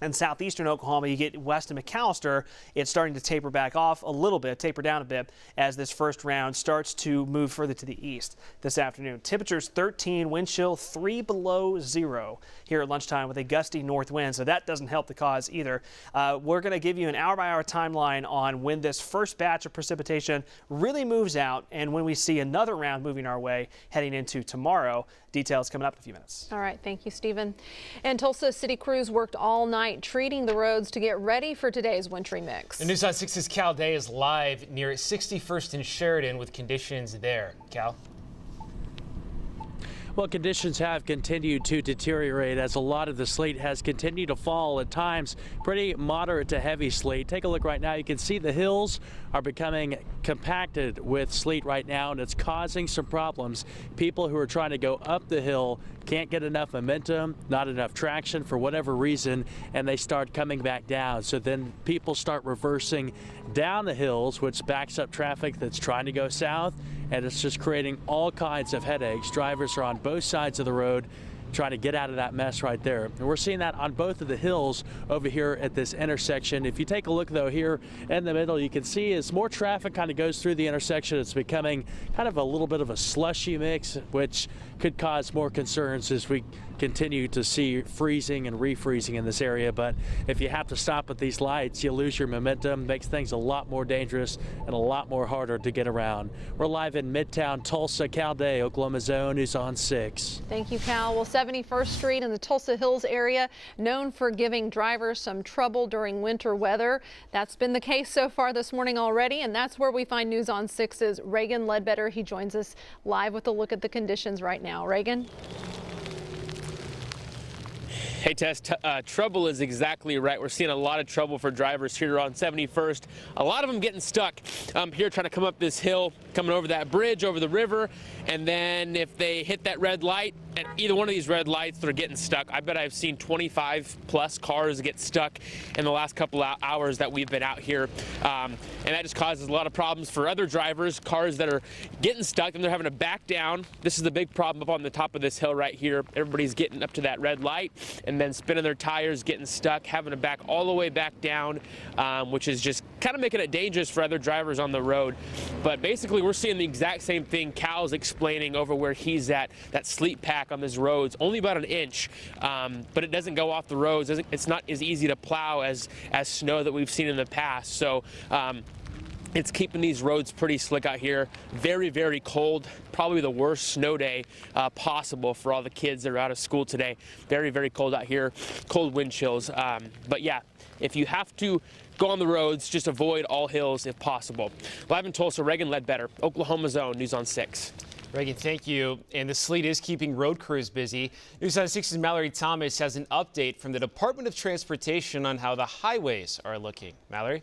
And southeastern Oklahoma, you get west of McAllister, it's starting to taper back off a little bit, taper down a bit as this first round starts to move further to the east this afternoon. Temperatures 13, wind chill 3 below zero here at lunchtime with a gusty north wind, so that doesn't help the cause either. We're going to give you an hour-by-hour timeline on when this first batch of precipitation really moves out and when we see another round moving our way heading into tomorrow. Details coming up in a few minutes. All right, thank you, Stephen. And Tulsa city crews worked all night treating the roads to get ready for today's wintry mix. The News on 6's Cal Day is live near 61st and Sheridan with conditions there. Cal? Well, conditions have continued to deteriorate as a lot of the sleet has continued to fall, at times pretty moderate to heavy sleet. Take a look right now. You can see the hills are becoming compacted with sleet right now, and it's causing some problems. People who are trying to go up the hill can't get enough momentum, not enough traction for whatever reason, and they start coming back down. So then people start reversing down the hills, which backs up traffic that's trying to go south, and it's just creating all kinds of headaches. Drivers are on both sides of the road trying to get out of that mess right there. And we're seeing that on both of the hills over here at this intersection. If you take a look though here in the middle, you can see as more traffic kind of goes through the intersection, it's becoming kind of a little bit of a slushy mix, which could cause more concerns as we continue to see freezing and refreezing in this area. But if you have to stop at these lights, you lose your momentum, makes things a lot more dangerous and a lot more harder to get around. We're live in Midtown Tulsa. Cal Day, Oklahoma's Own, News on 6. Thank you, Cal. Well, 71st Street in the Tulsa Hills area, known for giving drivers some trouble during winter weather. That's been the case so far this morning already, and that's where we find News on 6's Reagan Ledbetter. He joins us live with a look at the conditions right now. Reagan? Hey, Tess, trouble is exactly right. We're seeing a lot of trouble for drivers here on 71st. A lot of them getting stuck here trying to come up this hill, coming over that bridge, over the river, and then if they hit that red light, at either one of these red lights, they're getting stuck. I bet I've seen 25 plus cars get stuck in the last couple of hours that we've been out here. And that just causes a lot of problems for other drivers, cars that are getting stuck and they're having to back down. This is the big problem up on the top of this hill right here. Everybody's getting up to that red light and then spinning their tires, getting stuck, having to back all the way back down, which is just kind of making it dangerous for other drivers on the road. But basically, we're seeing the exact same thing Cal's explaining over where he's at, that sleet pack back on these roads, only about an inch, but it doesn't go off the roads. It's not as easy to plow as snow that we've seen in the past. So it's keeping these roads pretty slick out here. Very, very cold. Probably the worst snow day possible for all the kids that are out of school today. Very, very cold out here. Cold wind chills. But yeah, if you have to go on the roads, just avoid all hills if possible. Live in Tulsa, Reagan Ledbetter, Oklahoma's Own, News on 6. Reagan, thank you. And the sleet is keeping road crews busy. News on 6's Mallory Thomas has an update from the Department of Transportation on how the highways are looking. Mallory?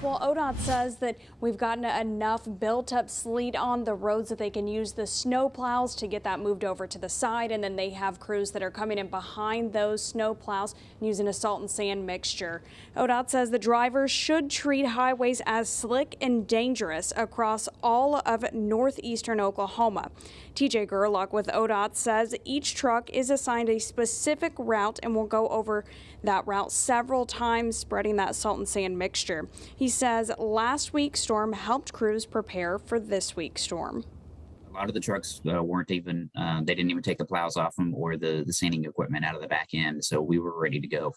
Well, ODOT says that we've gotten enough built-up sleet on the roads that they can use the snow plows to get that moved over to the side, and then they have crews that are coming in behind those snow plows using a salt and sand mixture. ODOT says the drivers should treat highways as slick and dangerous across all of northeastern Oklahoma. TJ Gerlach with ODOT says each truck is assigned a specific route and will go over that route several times, spreading that salt and sand mixture. He says last week's storm helped crews prepare for this week's storm. A lot of the trucks weren't even, they didn't even take the plows off them or the sanding equipment out of the back end, so we were ready to go.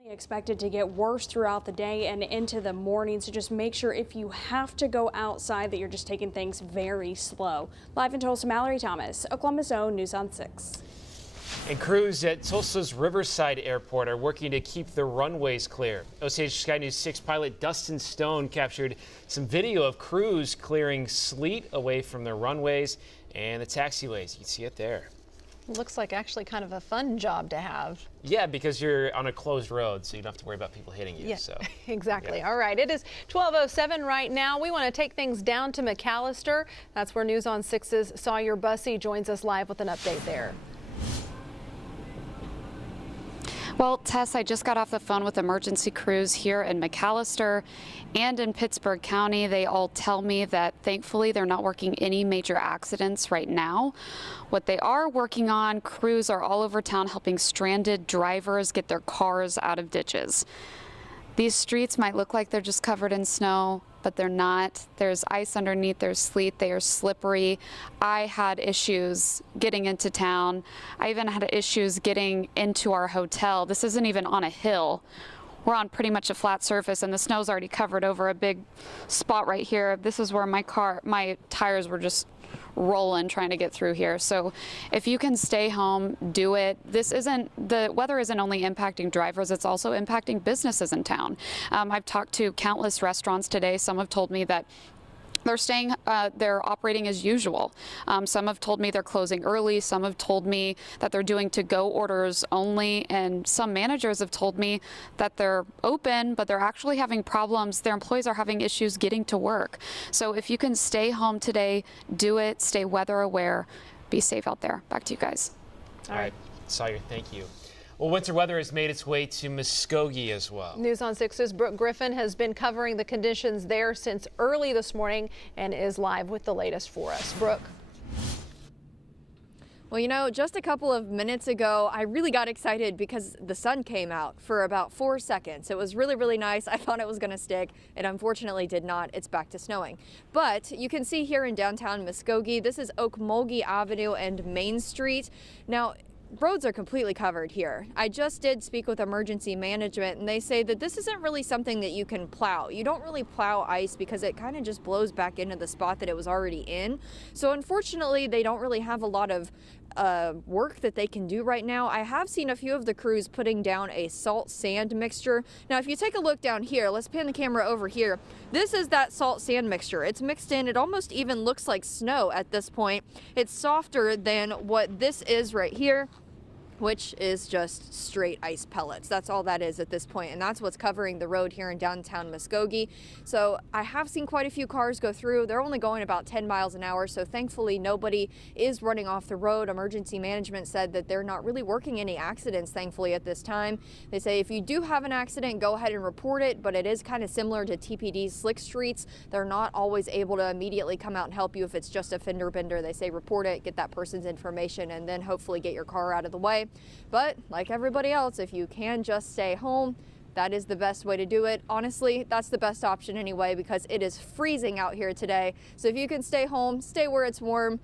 Only expected to get worse throughout the day and into the morning, so just make sure if you have to go outside that you're just taking things very slow. Live in Tulsa, Mallory Thomas, Oklahoma's Own, News on 6. And crews at Tulsa's Riverside Airport are working to keep the runways clear. OCH Sky News 6 pilot Dustin Stone captured some video of crews clearing sleet away from the runways and the taxiways. You can see it there. Looks like actually kind of a fun job to have. Yeah, because you're on a closed road, so you don't have to worry about people hitting you. Yeah, so. Exactly. Yeah. All right, it is 12:07 right now. We want to take things down to McAllister. That's where News on 6's Sawyer Bussey joins us live with an update there. Well, Tess, I just got off the phone with emergency crews here in McAllister and in Pittsburg County. They all tell me that thankfully they're not working any major accidents right now. What they are working on, crews are all over town helping stranded drivers get their cars out of ditches. These streets might look like they're just covered in snow, but they're not. There's ice underneath, there's sleet, they are slippery. I had issues getting into town. I even had issues getting into our hotel. This isn't even on a hill. We're on pretty much a flat surface and the snow's already covered over a big spot right here. This is where my tires were just rolling trying to get through here. So if you can stay home, do it. The weather isn't only impacting drivers, it's also impacting businesses in town. I've talked to countless restaurants today. Some have told me that they're operating as usual. Some have told me they're closing early. Some have told me that they're doing to-go orders only. And some managers have told me that they're open, but they're actually having problems. Their employees are having issues getting to work. So if you can stay home today, do it. Stay weather aware. Be safe out there. Back to you guys. All right, Sawyer, thank you. Well, winter weather has made its way to Muskogee as well. News on 6's Brooke Griffin has been covering the conditions there since early this morning and is live with the latest for us. Brooke. Well, you know, just a couple of minutes ago, I really got excited because the sun came out for about 4 seconds. It was really, really nice. I thought it was going to stick. It unfortunately did not. It's back to snowing. But you can see here in downtown Muskogee, this is Okmulgee Avenue and Main Street. Now, roads are completely covered here. I just did speak with emergency management and they say that this isn't really something that you can plow. You don't really plow ice because it kind of just blows back into the spot that it was already in. So unfortunately, they don't really have a lot of work that they can do right now. I have seen a few of the crews putting down a salt sand mixture. Now, if you take a look down here, let's pan the camera over here. This is that salt sand mixture. It's mixed in. It almost even looks like snow at this point. It's softer than what this is right here, which is just straight ice pellets. That's all that is at this point, and that's what's covering the road here in downtown Muskogee. So I have seen quite a few cars go through. They're only going about 10 miles an hour, so thankfully nobody is running off the road. Emergency management said that they're not really working any accidents, thankfully, at this time. They say if you do have an accident, go ahead and report it, but it is kind of similar to TPD's slick streets. They're not always able to immediately come out and help you if it's just a fender bender. They say report it, get that person's information, and then hopefully get your car out of the way. But like everybody else, if you can just stay home, that is the best way to do it. Honestly, that's the best option anyway because it is freezing out here today. So if you can stay home, stay where it's warm,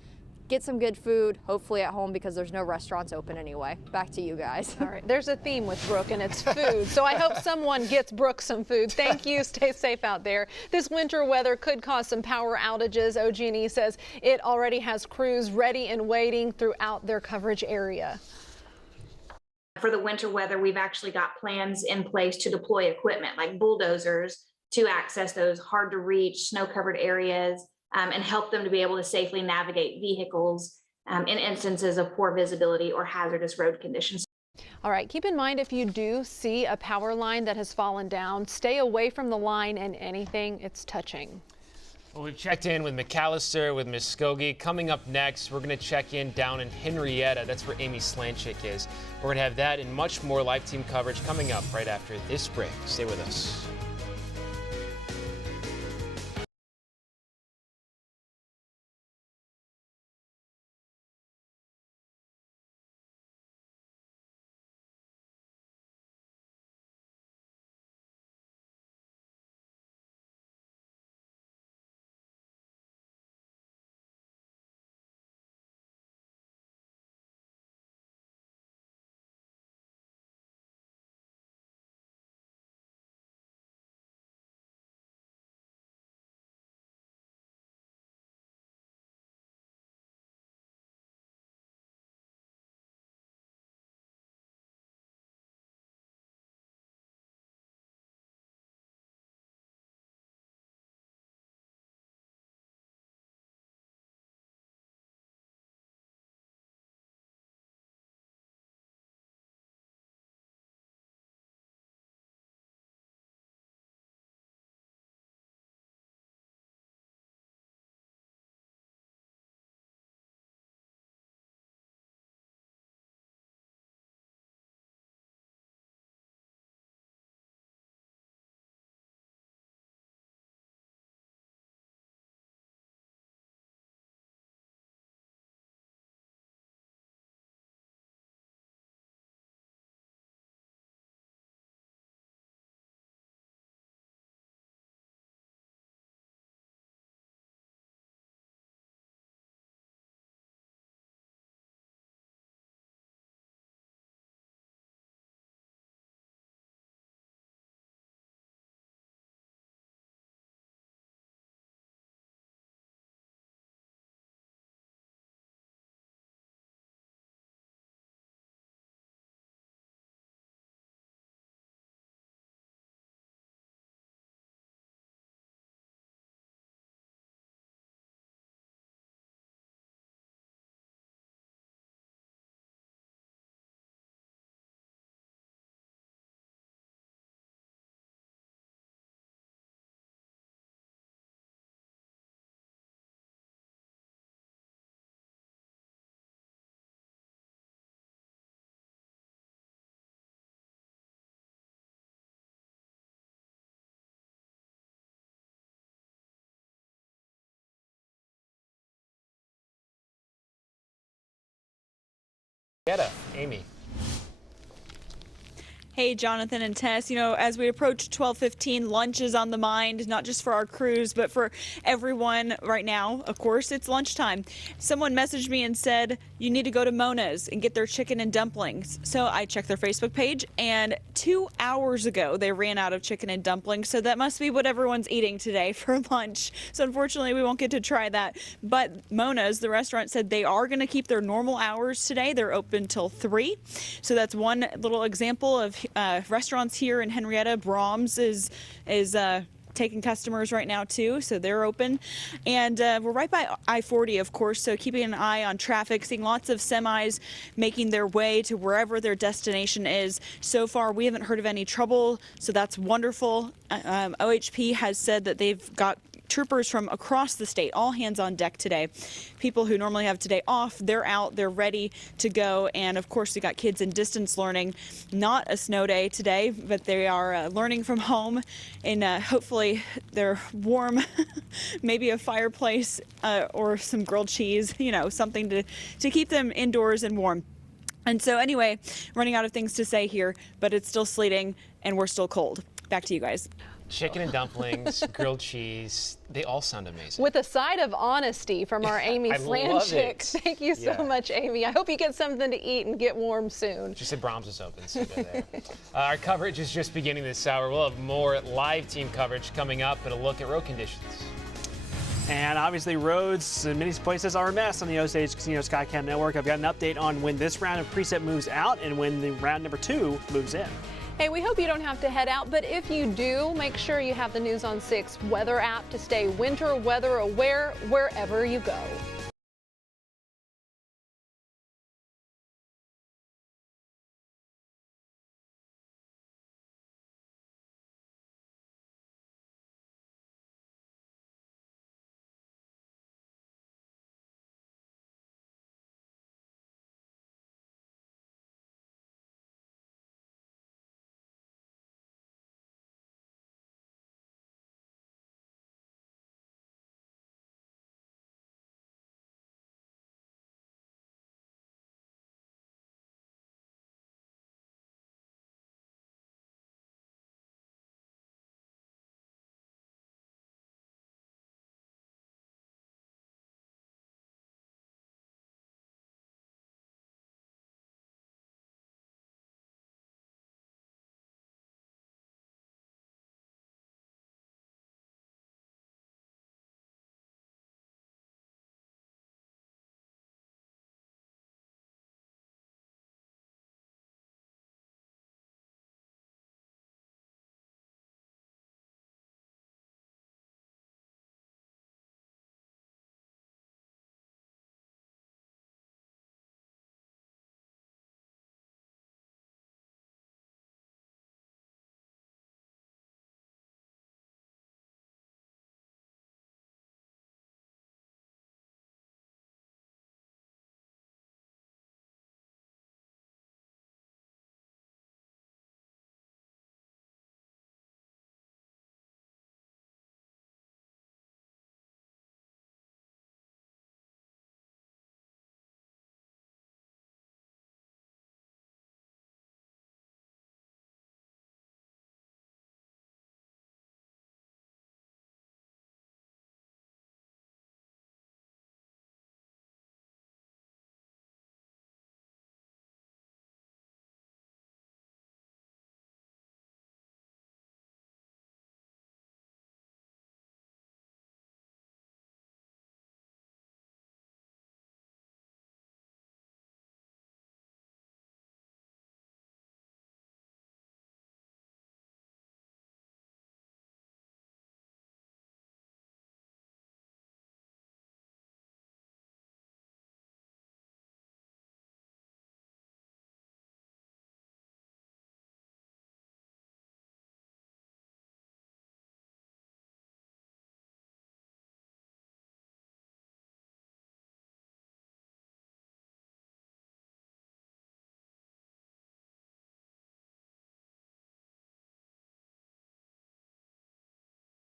get some good food, hopefully at home because there's no restaurants open anyway. Back to you guys. All right, there's a theme with Brooke, and it's food. So I hope someone gets Brooke some food. Thank you. Stay safe out there. This winter weather could cause some power outages. OG&E says it already has crews ready and waiting throughout their coverage area. For the winter weather, we've actually got plans in place to deploy equipment like bulldozers to access those hard to reach snow-covered areas and help them to be able to safely navigate vehicles in instances of poor visibility or hazardous road conditions. All right, keep in mind if you do see a power line that has fallen down, stay away from the line and anything it's touching. Well, we've checked in with McAllister, with Muskogee. Coming up next, we're going to check in down in Henrietta. That's where Amy Slanchik is. We're going to have that and much more live team coverage coming up right after this break. Stay with us. Amy. Hey, Jonathan and Tess, you know, as we approach 12:15, lunch is on the mind, not just for our crews, but for everyone right now. Of course, it's lunchtime. Someone messaged me and said, you need to go to Mona's and get their chicken and dumplings. So I checked their Facebook page, and 2 hours ago, they ran out of chicken and dumplings. So that must be what everyone's eating today for lunch. So unfortunately, we won't get to try that. But Mona's, the restaurant, said they are going to keep their normal hours today. They're open till 3. So that's one little example of restaurants here in Henrietta. Brahms is taking customers right now too, so they're open. And we're right by I-40, of course, so keeping an eye on traffic, seeing lots of semis making their way to wherever their destination is. So far, we haven't heard of any trouble, so that's wonderful. OHP has said that they've got troopers from across the state, all hands on deck today. People who normally have today off, they're out, they're ready to go. And of course, we got kids in distance learning. Not a snow day today, but they are learning from home, and hopefully they're warm, maybe a fireplace or some grilled cheese, you know, something to keep them indoors and warm. And so anyway, running out of things to say here, but it's still sleeting and we're still cold. Back to you guys. Chicken and dumplings, grilled cheese, they all sound amazing. With a side of honesty from our Amy I love Slanchik. it. Thank you so much, Amy. I hope you get something to eat and get warm soon. She said Brahms is open, so go there. Our coverage is just beginning this hour. We'll have more live team coverage coming up and a look at road conditions. And obviously roads in many places are a mess on the Osage Casino Skycam network. I've got an update on when this round of preset moves out and when the round number 2 moves in. Hey, we hope you don't have to head out, but if you do, make sure you have the News on 6 weather app to stay winter weather aware wherever you go.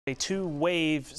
A two-wave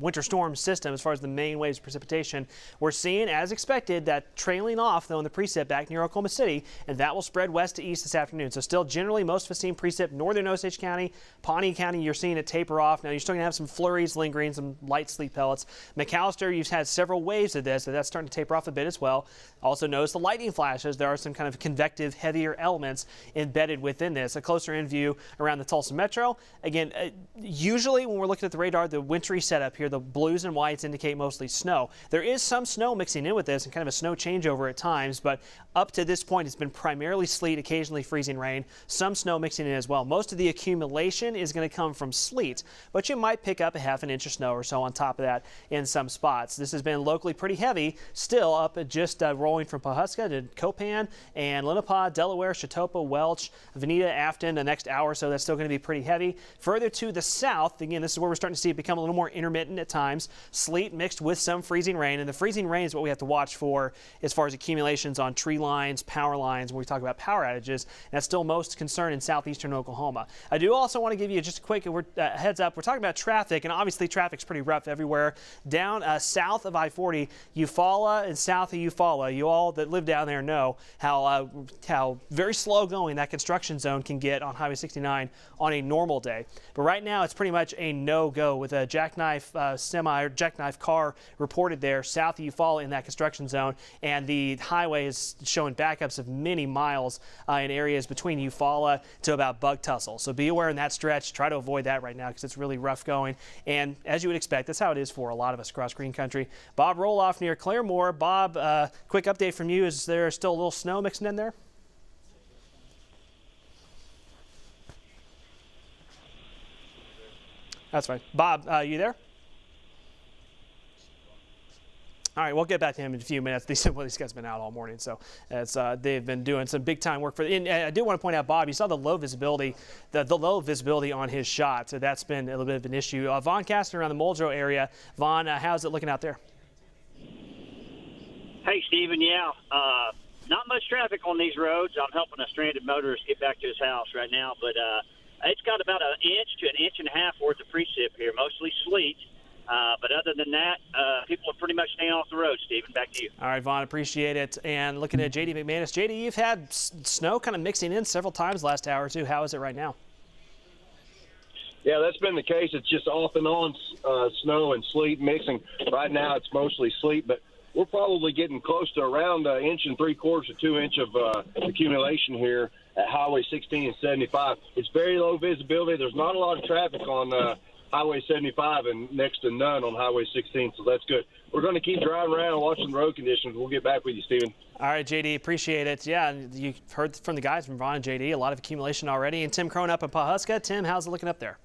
winter storm system as far as the main waves of precipitation. We're seeing, as expected, that trailing off, though, in the precip back near Oklahoma City, and that will spread west to east this afternoon. So still generally most of us seeing precip northern Osage County, Pawnee County, you're seeing it taper off. Now you're still going to have some flurries lingering, some light sleet pellets. McAllister, you've had several waves of this, but that's starting to taper off a bit as well. Also notice the lightning flashes. There are some kind of convective, heavier elements embedded within this. A closer in view around the Tulsa metro. Again, usually when we're looking at the radar, the wintry setup here, the blues and whites indicate mostly snow. There is some snow mixing in with this and kind of a snow changeover at times, but up to this point it's been primarily sleet, occasionally freezing rain, some snow mixing in as well. Most of the accumulation is going to come from sleet, but you might pick up a half an inch of snow or so on top of that in some spots. This has been locally pretty heavy, still up at just rolling from Pawhuska to Copan and Lenape, Delaware, Chautauqua, Welch, Veneta, Afton. The next hour or so that's still going to be pretty heavy. Further to the south, again, this is where we're starting to see it become a little more intermittent at times. Sleet mixed with some freezing rain, and the freezing rain is what we have to watch for as far as accumulations on tree lines, power lines, when we talk about power outages. And that's still most concern in southeastern Oklahoma. I do also want to give you just a quick heads up. We're talking about traffic, and obviously traffic's pretty rough everywhere. Down south of I-40, Eufaula and south of Eufaula, you all that live down there know how very slow going that construction zone can get on Highway 69 on a normal day. But right now it's pretty much a no-go with a jackknife jackknife car reported there south of Eufaula in that construction zone, and the highway is showing backups of many miles in areas between Eufaula to about Bug Tussle. So be aware in that stretch. Try to avoid that right now because it's really rough going. And as you would expect, that's how it is for a lot of us across Green Country. Bob Roloff near Claremore. Bob, quick update from you. Is there still a little snow mixing in there? That's fine. Bob, you there? All right, we'll get back to him in a few minutes. These guys have been out all morning, so they've been doing some big time work for. And I do want to point out, Bob, you saw the low visibility, the low visibility on his shot, so that's been a little bit of an issue. Vaughn Kastner around the Muldrow area. Vaughn, how's it looking out there? Hey, Stephen. Yeah, not much traffic on these roads. I'm helping a stranded motorist get back to his house right now, but it's got about an inch to an inch and a half worth of precip here, mostly sleet. But other than that, people are pretty much staying off the road. Stephen, back to you. All right, Vaughn, appreciate it. And looking at J.D. McManus. J.D., you've had snow kind of mixing in several times last hour or two. How is it right now? Yeah, that's been the case. It's just off and on snow and sleet mixing. Right now it's mostly sleet, but we're probably getting close to around 1 3/4 to 2 inch of accumulation here at Highway 16 and 75. It's very low visibility. There's not a lot of traffic on Highway 75 and next to none on Highway 16, so that's good. We're going to keep driving around and watching the road conditions. We'll get back with you, Stephen. All right, JD, appreciate it. Yeah, and you heard from the guys from Vaughn and JD, a lot of accumulation already. And Tim Crone up in Pawhuska. Tim, how's it looking up there?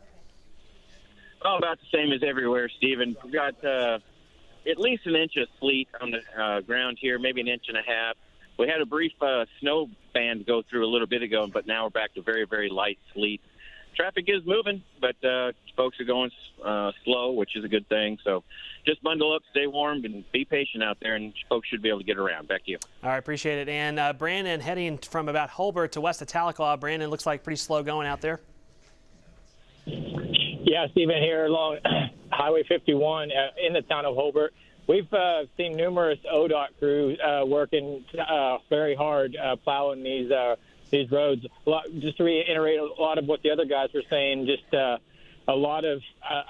Oh, about the same as everywhere, Stephen. We've got at least an inch of sleet on the ground here, maybe an inch and a half. We had a brief snow band go through a little bit ago, but now we're back to very, very light sleet. Traffic is moving, but folks are going slow, which is a good thing. So just bundle up, stay warm, and be patient out there, and folks should be able to get around. Back to you. All right, appreciate it. And Brandon, heading from about Holbert to west of Tahlequah. Brandon, looks like pretty slow going out there. Yeah, Stephen, here along Highway 51 in the town of Holbert. We've seen numerous ODOT crews working very hard plowing these roads. Just to reiterate a lot of what the other guys were saying, just a lot of,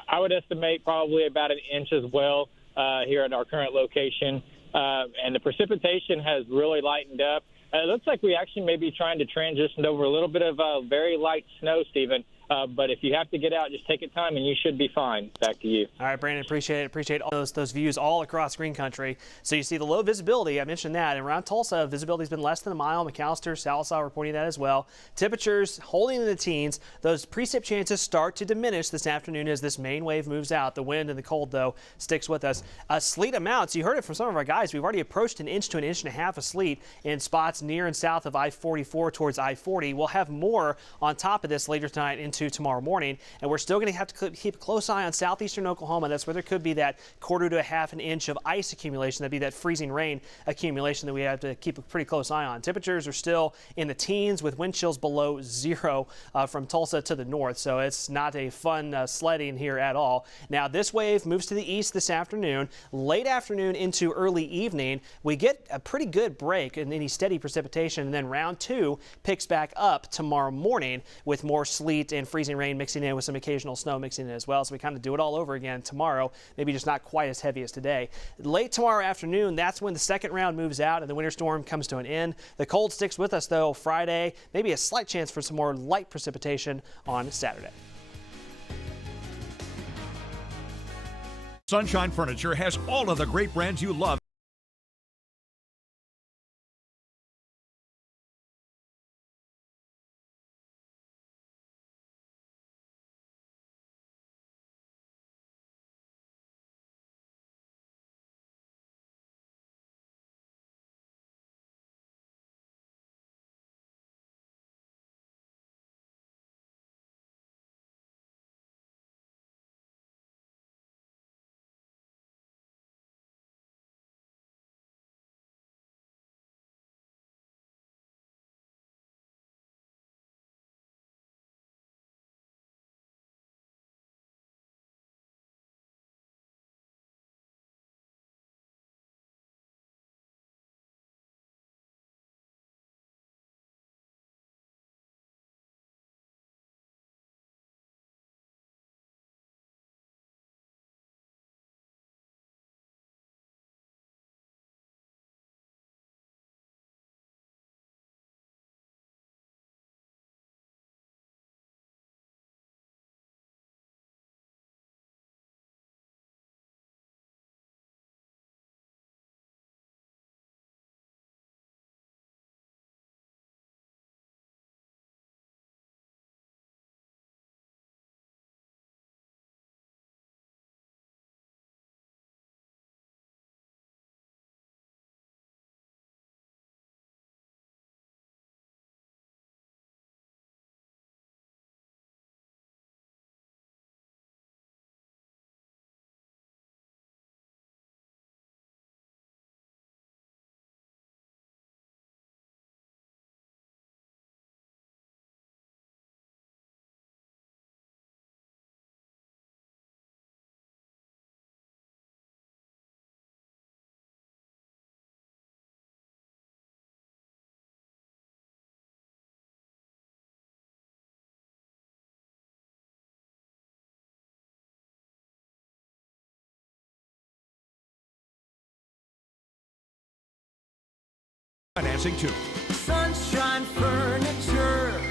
I would estimate probably about an inch as well here at our current location. And the precipitation has really lightened up. It looks like we actually may be trying to transition over a little bit of very light snow, Stephen. But if you have to get out, just take your time and you should be fine. Back to you. All right, Brandon, appreciate it. Appreciate all those views all across Green Country. So you see the low visibility, I mentioned that. And around Tulsa, visibility's been less than a mile. McAllister, Sallisaw reporting that as well. Temperatures holding in the teens. Those precip chances start to diminish this afternoon as this main wave moves out. The wind and the cold, though, sticks with us. Sleet amounts, you heard it from some of our guys. We've already approached an inch to an inch and a half of sleet in spots near and south of I-44 towards I-40. We'll have more on top of this later tonight into tomorrow morning, and we're still going to have to keep a close eye on southeastern Oklahoma. That's where there could be that 1/4 to a half an inch of ice accumulation. That'd be that freezing rain accumulation that we have to keep a pretty close eye on. Temperatures are still in the teens with wind chills below 0 from Tulsa to the north, so it's not a fun sledding here at all. Now this wave moves to the east this afternoon. Late afternoon into early evening, we get a pretty good break in any steady precipitation, and then round 2 picks back up tomorrow morning with more sleet and freezing rain mixing in with some occasional snow mixing in as well. So we kind of do it all over again tomorrow, maybe just not quite as heavy as today. Late tomorrow afternoon, that's when the second round moves out and the winter storm comes to an end. The cold sticks with us though Friday, maybe a slight chance for some more light precipitation on Saturday. Sunshine Furniture has all of the great brands you love. financing too. Sunshine Furniture.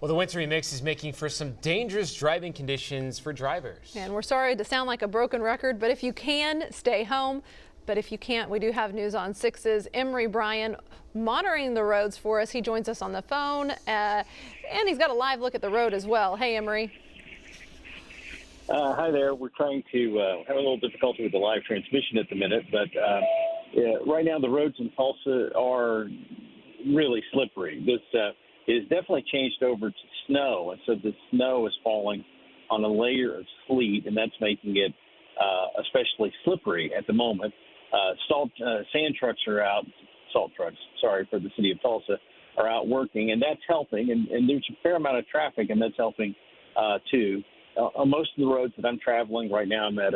Well, the wintry mix is making for some dangerous driving conditions for drivers. And we're sorry to sound like a broken record, but if you can, stay home. But if you can't, we do have news on 6's Emery Bryan monitoring the roads for us. He joins us on the phone, and he's got a live look at the road as well. Hey, Emery. Hi there. We're trying to have a little difficulty with the live transmission at the minute, but yeah, right now the roads in Tulsa are really slippery. This is definitely changed over to snow, and so the snow is falling on a layer of sleet, and that's making it especially slippery at the moment. Sand trucks are out, salt trucks, sorry, for the city of Tulsa, are out working, and that's helping, and there's a fair amount of traffic, and that's helping too. On most of the roads that I'm traveling right now, I'm at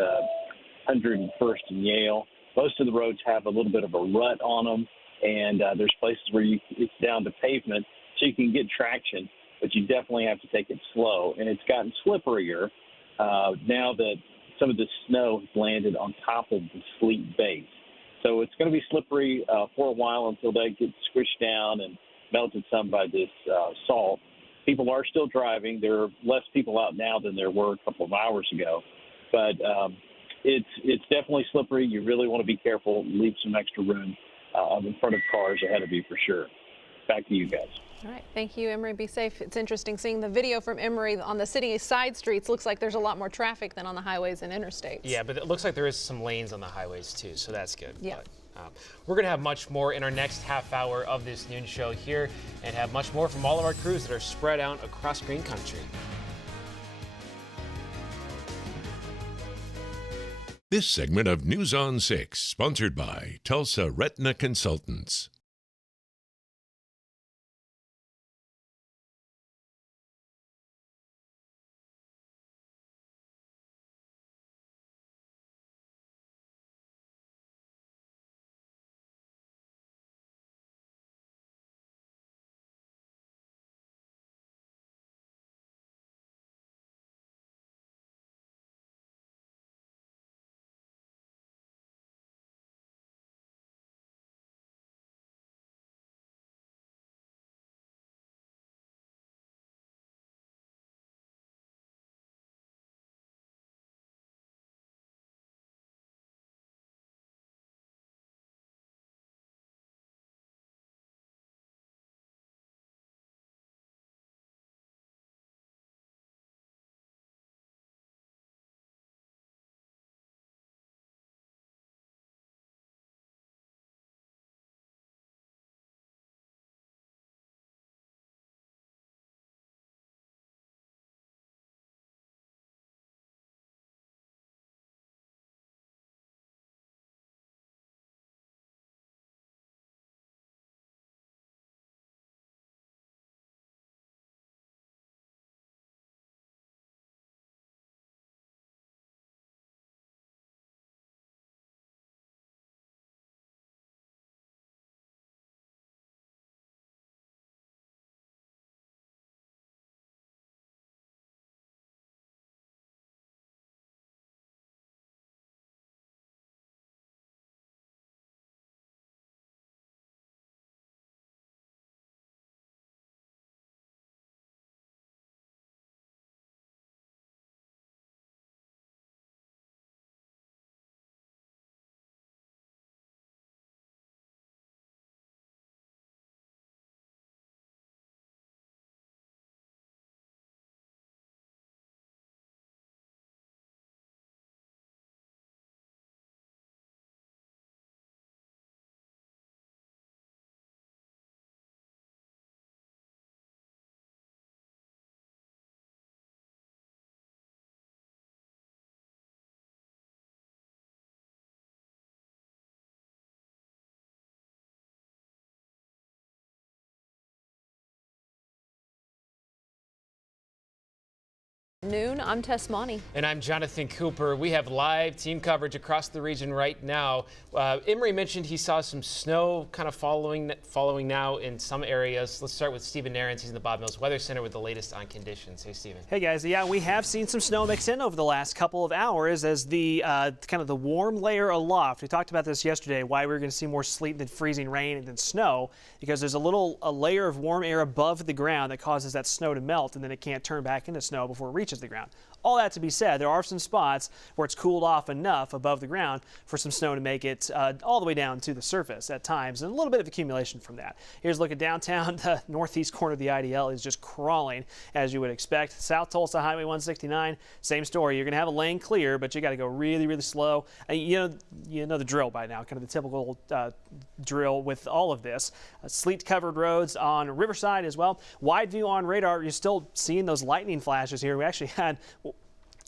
101st and Yale. Most of the roads have a little bit of a rut on them, and there's places where it's down to pavement, so you can get traction, but you definitely have to take it slow. And it's gotten slipperier now that some of the snow has landed on top of the sleet base. So it's going to be slippery for a while until they get squished down and melted some by this salt. People are still driving. There are less people out now than there were a couple of hours ago. But it's definitely slippery. You really want to be careful. Leave some extra room in front of cars ahead of you for sure. Back to you guys. All right. Thank you, Emery. Be safe. It's interesting seeing the video from Emery on the city side streets. Looks like there's a lot more traffic than on the highways and interstates. Yeah, but it looks like there is some lanes on the highways too, so that's good. Yeah. But, we're going to have much more in our next half hour of this noon show here, and have much more from all of our crews that are spread out across Green Country. This segment of News on 6, sponsored by Tulsa Retina Consultants. Noon, I'm Tess Monty. And I'm Jonathan Cooper. We have live team coverage across the region right now. Emery mentioned he saw some snow kind of following now in some areas. Let's start with Stephen Nairns. He's in the Bob Mills Weather Center with the latest on conditions. Hey, Stephen. Hey, guys. Yeah, we have seen some snow mix in over the last couple of hours as the kind of the warm layer aloft. We talked about this yesterday, why we were going to see more sleet than freezing rain and then snow, because there's a layer of warm air above the ground that causes that snow to melt, and then it can't turn back into snow before it reaches the ground. All that to be said, there are some spots where it's cooled off enough above the ground for some snow to make it all the way down to the surface at times, and a little bit of accumulation from that. Here's a look at downtown. The northeast corner of the IDL is just crawling, as you would expect. South Tulsa Highway 169, same story. You're going to have a lane clear, but you got to go really, really slow. You know the drill by now, kind of the typical drill with all of this. Sleet-covered roads on Riverside as well. Wide view on radar. You're still seeing those lightning flashes here. We actually had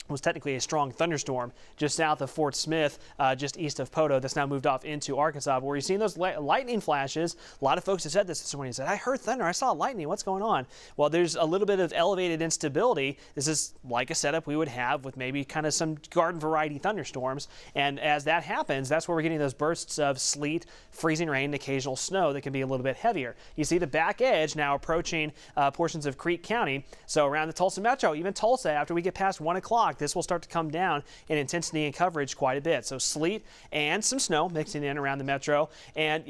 was technically a strong thunderstorm just south of Fort Smith, just east of Poto, that's now moved off into Arkansas. But where you're seeing those lightning flashes, a lot of folks have said this morning. Said, I heard thunder, I saw lightning, what's going on? Well, there's a little bit of elevated instability. This is like a setup we would have with maybe kind of some garden variety thunderstorms. And as that happens, that's where we're getting those bursts of sleet, freezing rain, and occasional snow that can be a little bit heavier. You see the back edge now approaching portions of Creek County. So around the Tulsa Metro, even Tulsa, after we get past 1 o'clock, this will start to come down in intensity and coverage quite a bit. So sleet and some snow mixing in around the metro. And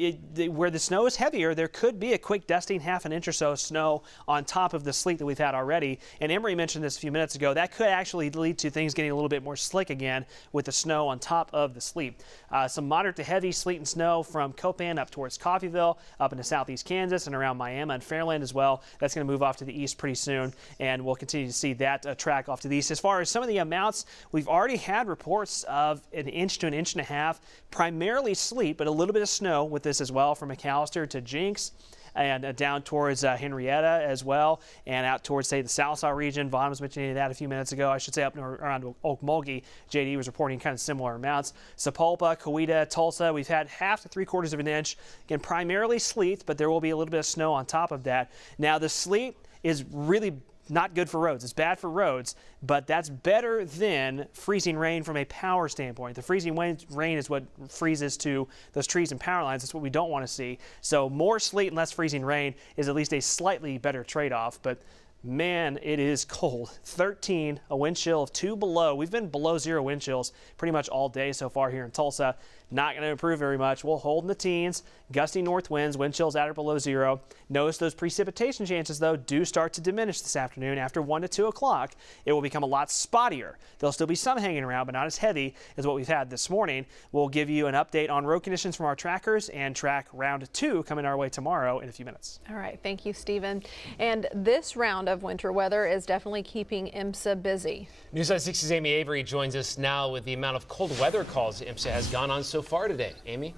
where the snow is heavier, there could be a quick dusting, half an inch or so of snow on top of the sleet that we've had already. And Emery mentioned this a few minutes ago. That could actually lead to things getting a little bit more slick again with the snow on top of the sleet. Some moderate to heavy sleet and snow from Copan up towards Coffeyville, up into southeast Kansas and around Miami and Fairland as well. That's going to move off to the east pretty soon, and we'll continue to see that track off to the east. As far as some of the amounts, we've already had reports of 1 inch to 1.5 inches, primarily sleet, but a little bit of snow with this as well from McAllister to Jinx, and down towards Henrietta as well, and out towards, say, the Salsa region. Vaughn was mentioning that a few minutes ago. I should say up around Okmulgee. JD was reporting kind of similar amounts. Sapulpa, Coweta, Tulsa, we've had 1/2 to 3/4 of an inch. Again, primarily sleet, but there will be a little bit of snow on top of that. Now, the sleet is really not good for roads. It's bad for roads, but that's better than freezing rain from a power standpoint. The freezing rain is what freezes to those trees and power lines. That's what we don't want to see. So more sleet and less freezing rain is at least a slightly better trade-off, but man, it is cold. 13, a wind chill of 2 below. We've been below 0 wind chills pretty much all day so far here in Tulsa. Not going to improve very much. We'll hold in the teens. Gusty north winds, wind chills at or below 0. Notice those precipitation chances, though, do start to diminish this afternoon. After 1 to 2 o'clock, it will become a lot spottier. There'll still be some hanging around, but not as heavy as what we've had this morning. We'll give you an update on road conditions from our trackers and track round 2 coming our way tomorrow in a few minutes. All right. Thank you, Stephen. And this round of winter weather is definitely keeping IMSA busy. News on 6's Amy Avery joins us now with the amount of cold weather calls IMSA has gone on so far today. Amy?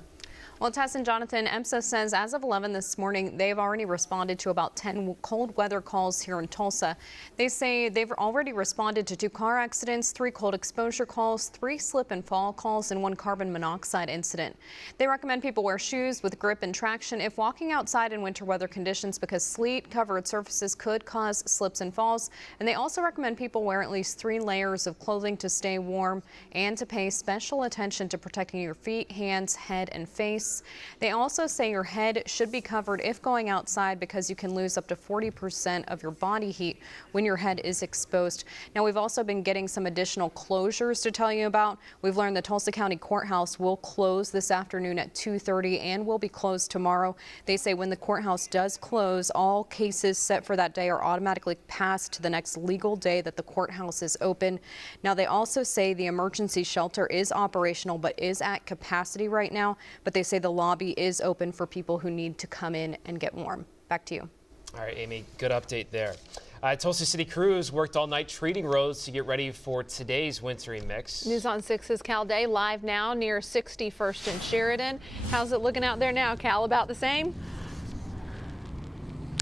Well, Tess and Jonathan, IMSA says as of 11 this morning, they've already responded to about 10 cold weather calls here in Tulsa. They say they've already responded to 2 car accidents, 3 cold exposure calls, 3 slip and fall calls, and 1 carbon monoxide incident. They recommend people wear shoes with grip and traction if walking outside in winter weather conditions because sleet-covered surfaces could cause slips and falls. And they also recommend people wear at least 3 layers of clothing to stay warm and to pay special attention to protecting your feet, hands, head, and face. They also say your head should be covered if going outside because you can lose up to 40% of your body heat when your head is exposed. Now, we've also been getting some additional closures to tell you about. We've learned the Tulsa County Courthouse will close this afternoon at 2:30 and will be closed tomorrow. They say when the courthouse does close, all cases set for that day are automatically passed to the next legal day that the courthouse is open. Now, they also say the emergency shelter is operational but is at capacity right now, but they say the lobby is open for people who need to come in and get warm. Back to you. All right, Amy, good update there. Tulsa City crews worked all night treating roads to get ready for today's wintry mix. News on 6's Cal Day live now near 61st and Sheridan. How's it looking out there now, Cal? About the same?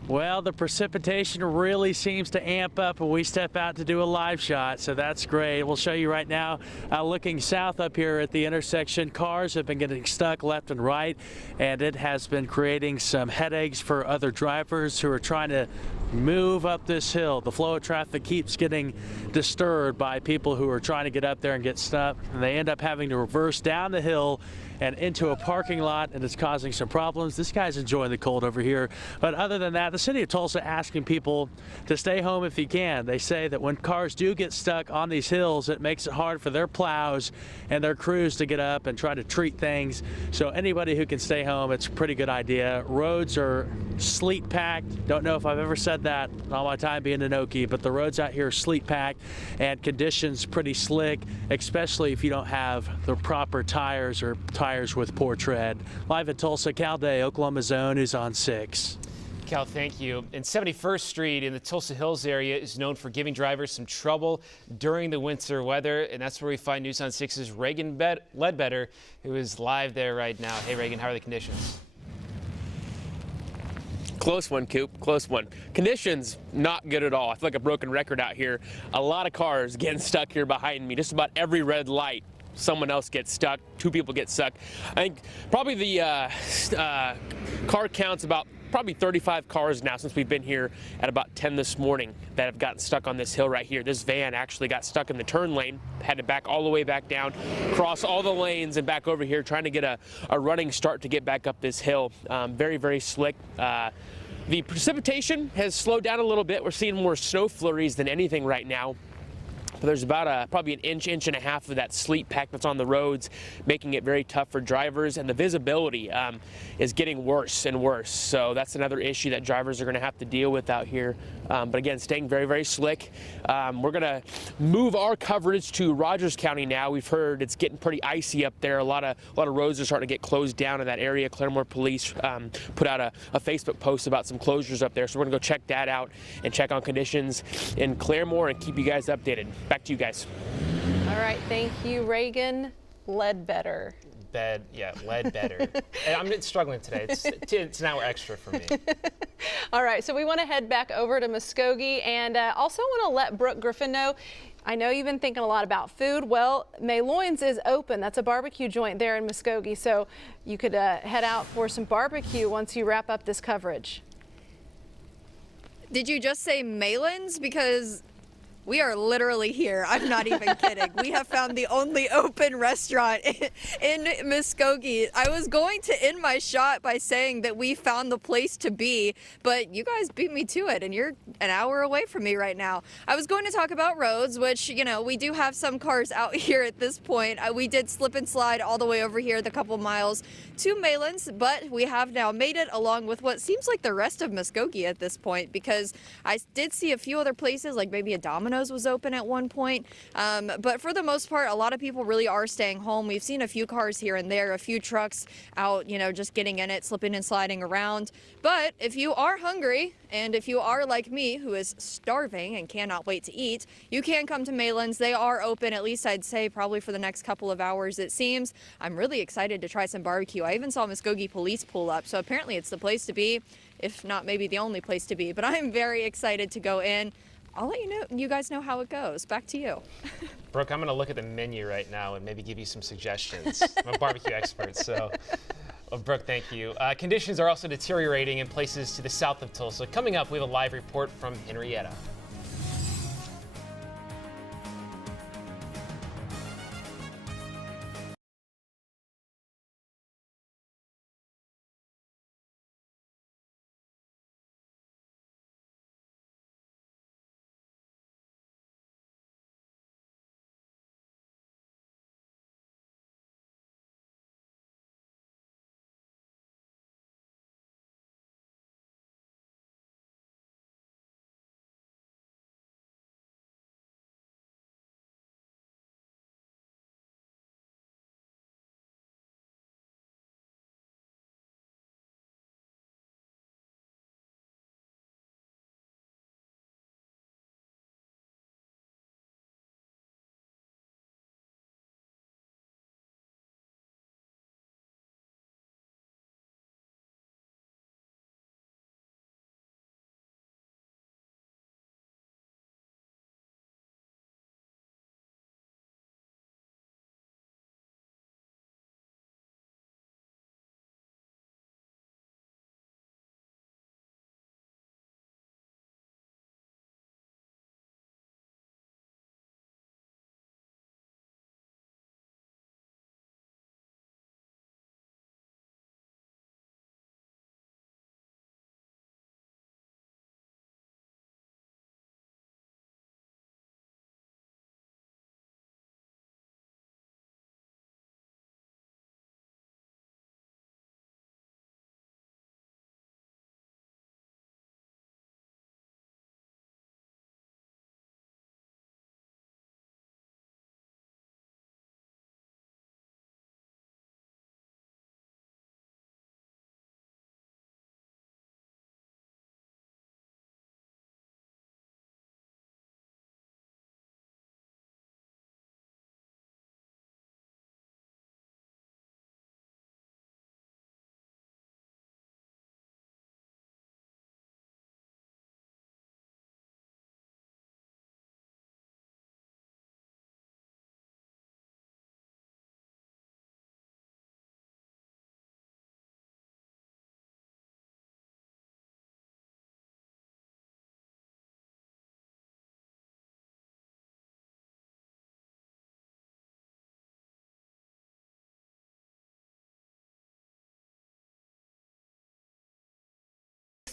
Well, the precipitation really seems to amp up when we step out to do a live shot, so that's great. We'll show you right now, looking south up here at the intersection. Cars have been getting stuck left and right, and it has been creating some headaches for other drivers who are trying to move up this hill. The flow of traffic keeps getting disturbed by people who are trying to get up there and get stuck, and they end up having to reverse down the hill and into a parking lot, and it's causing some problems. This guy's enjoying the cold over here. But other than that, the city of Tulsa asking people to stay home if you can. They say that when cars do get stuck on these hills, it makes it hard for their plows and their crews to get up and try to treat things. So anybody who can stay home, it's a pretty good idea. Roads are sleet packed. Don't know if I've ever said that in all my time being in Okie, but the roads out here are sleet packed and conditions pretty slick, especially if you don't have the proper tires or tires with poor tread. Live at Tulsa, Cal Day, Oklahoma's Own is on 6. Cal, thank you. And 71st Street in the Tulsa Hills area is known for giving drivers some trouble during the winter weather, and that's where we find News on 6's Reagan Ledbetter, who is live there right now. Hey, Reagan, how are the conditions? Close one, Coop. Close one. Conditions, not good at all. I feel like a broken record out here. A lot of cars getting stuck here behind me. Just about every red light, someone else gets stuck. 2 people get stuck. I think probably the car count's about probably 35 cars now since we've been here at about 10 this morning that have gotten stuck on this hill right here. This van actually got stuck in the turn lane, had to back all the way back down, cross all the lanes and back over here, trying to get a running start to get back up this hill. Very, very slick. The precipitation has slowed down a little bit. We're seeing more snow flurries than anything right now. But there's about probably an inch and a half of that sleet pack that's on the roads, making it very tough for drivers, and the visibility is getting worse and worse. So that's another issue that drivers are going to have to deal with out here. But again, staying very, very slick. We're going to move our coverage to Rogers County now. We've heard it's getting pretty icy up there. A lot of roads are starting to get closed down in that area. Claremore Police put out a Facebook post about some closures up there. So we're going to go check that out and check on conditions in Claremore and keep you guys updated. Back to you guys. All right, thank you, Reagan Ledbetter. Ledbetter. I'm struggling today. It's an hour extra for me. All right, so we want to head back over to Muskogee, and also want to let Brooke Griffin know, I know you've been thinking a lot about food. Well, Mayloin's is open. That's a barbecue joint there in Muskogee, so you could head out for some barbecue once you wrap up this coverage. Did you just say Maylin's? Because we are literally here. I'm not even kidding. We have found the only open restaurant in Muskogee. I was going to end my shot by saying that we found the place to be, but you guys beat me to it, and you're an hour away from me right now. I was going to talk about roads, which, you know, we do have some cars out here at this point. We did slip and slide all the way over here the couple miles to Maylands, but we have now made it along with what seems like the rest of Muskogee at this point, because I did see a few other places, like maybe a Domino's was open at one point, but for the most part, a lot of people really are staying home. We've seen a few cars here and there, a few trucks out, you know, just getting in it, slipping and sliding around. But if you are hungry, and if you are like me, who is starving and cannot wait to eat, you can come to Maylands. They are open, at least I'd say probably for the next couple of hours, it seems. I'm really excited to try some barbecue. I even saw Muskogee police pull up, so apparently it's the place to be, if not maybe the only place to be. But I'm very excited to go in. I'll let you guys know how it goes. Back to you. Brooke, I'm going to look at the menu right now and maybe give you some suggestions. I'm a barbecue expert, so. Well, Brooke, thank you. Conditions are also deteriorating in places to the south of Tulsa. Coming up, we have a live report from Henrietta.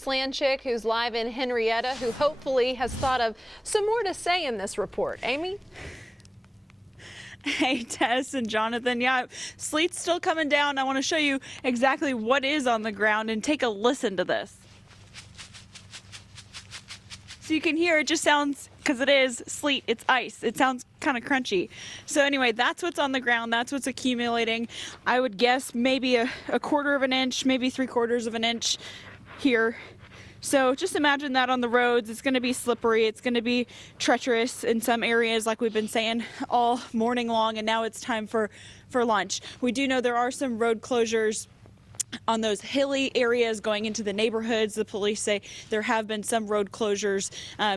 Slanchick, who's live in Henrietta, who hopefully has thought of some more to say in this report. Amy? Hey, Tess and Jonathan. Yeah, sleet's still coming down. I want to show you exactly what is on the ground and take a listen to this. So you can hear it just sounds, because it is sleet, it's ice. It sounds kind of crunchy. So anyway, that's what's on the ground. That's what's accumulating. I would guess maybe a quarter of an inch, maybe 3/4 of an inch here. So just imagine that on the roads. It's going to be slippery. It's going to be treacherous in some areas, like we've been saying all morning long, and now it's time for lunch. We do know there are some road closures on those hilly areas going into the neighborhoods. The police say there have been some road closures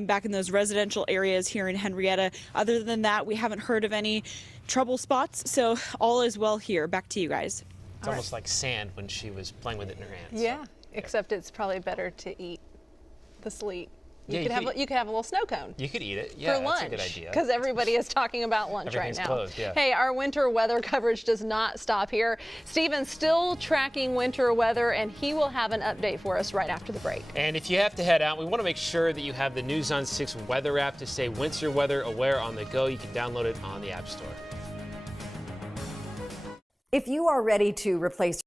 back in those residential areas here in Henrietta. Other than that, we haven't heard of any trouble spots, so all is well here. Back to you guys. It's almost like sand when she was playing with it in her hands. Yeah, except it's probably better to eat the sleet. You Yeah, could have a little snow cone. You could eat it. Yeah, for lunch, that's a good idea. because everybody is talking about lunch right Everything's now. closed, yeah. Hey, our winter weather coverage does not stop here. Steven's still tracking winter weather, and he will have an update for us right after the break. And if you have to head out, we want to make sure that you have the News on 6 weather app to stay winter weather aware on the go. You can download it on the App Store. If you are ready to replace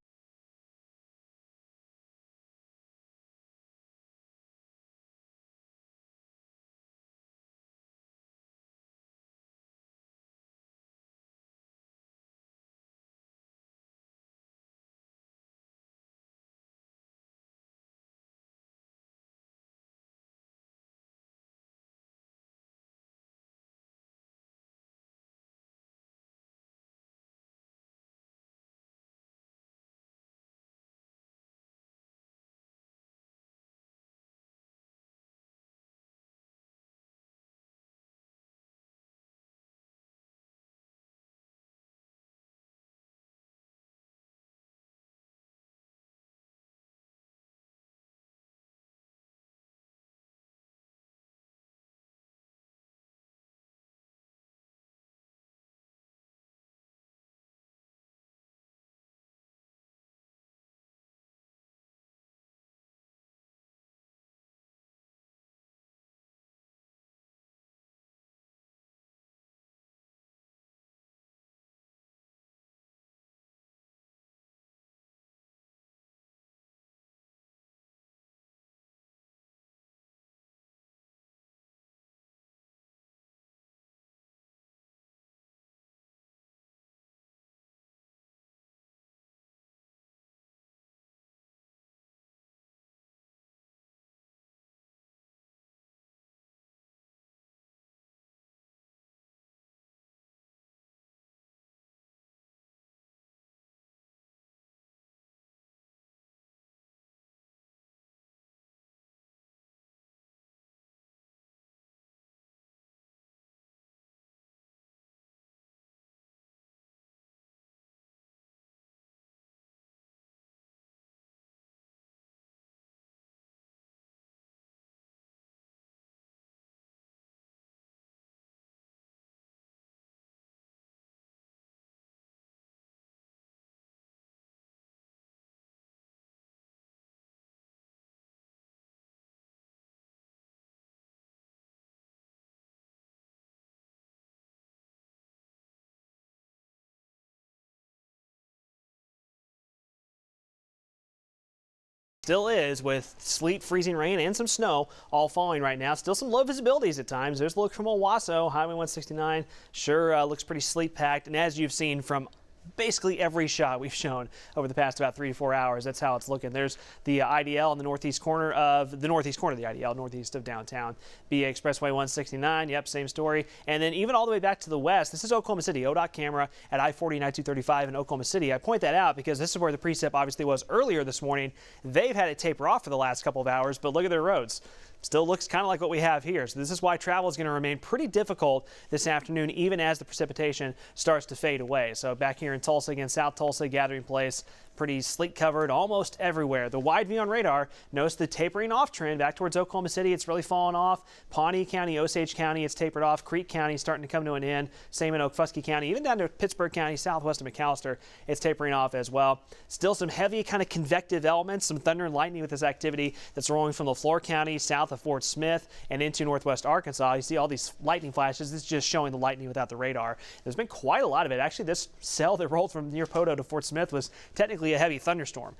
Still is, with sleet, freezing rain, and some snow all falling right now. Still some low visibilities at times. There's a look from Owasso, Highway 169. Sure looks pretty sleet packed. And as you've seen from basically every shot we've shown over the past about 3 to 4 hours, that's how it's looking. There's the IDL in the northeast corner of the IDL, northeast of downtown. BA Expressway 169, yep, same story. And then even all the way back to the west, this is Oklahoma City, ODOT camera at I-40 and I-235 in Oklahoma City. I point that out because this is where the precip obviously was earlier this morning. They've had it taper off for the last couple of hours, but look at their roads. still looks kind of like what we have here. So this is why travel is going to remain pretty difficult this afternoon, even as the precipitation starts to fade away. So back here in Tulsa, again, South Tulsa, gathering place, pretty sleet covered almost everywhere. The wide view on radar, notice the tapering off trend back towards Oklahoma City. It's really fallen off. Pawnee County, Osage County, it's tapered off. Creek County starting to come to an end. Same in Okfuskee County, even down to Pittsburg County, southwest of McAllister, it's tapering off as well. Still some heavy kind of convective elements, some thunder and lightning with this activity that's rolling from the Flore County south of Fort Smith and into northwest Arkansas. You see all these lightning flashes. This is just showing the lightning without the radar. There's been quite a lot of it. Actually, this cell that rolled from near Poto to Fort Smith was technically a heavy thunderstorm,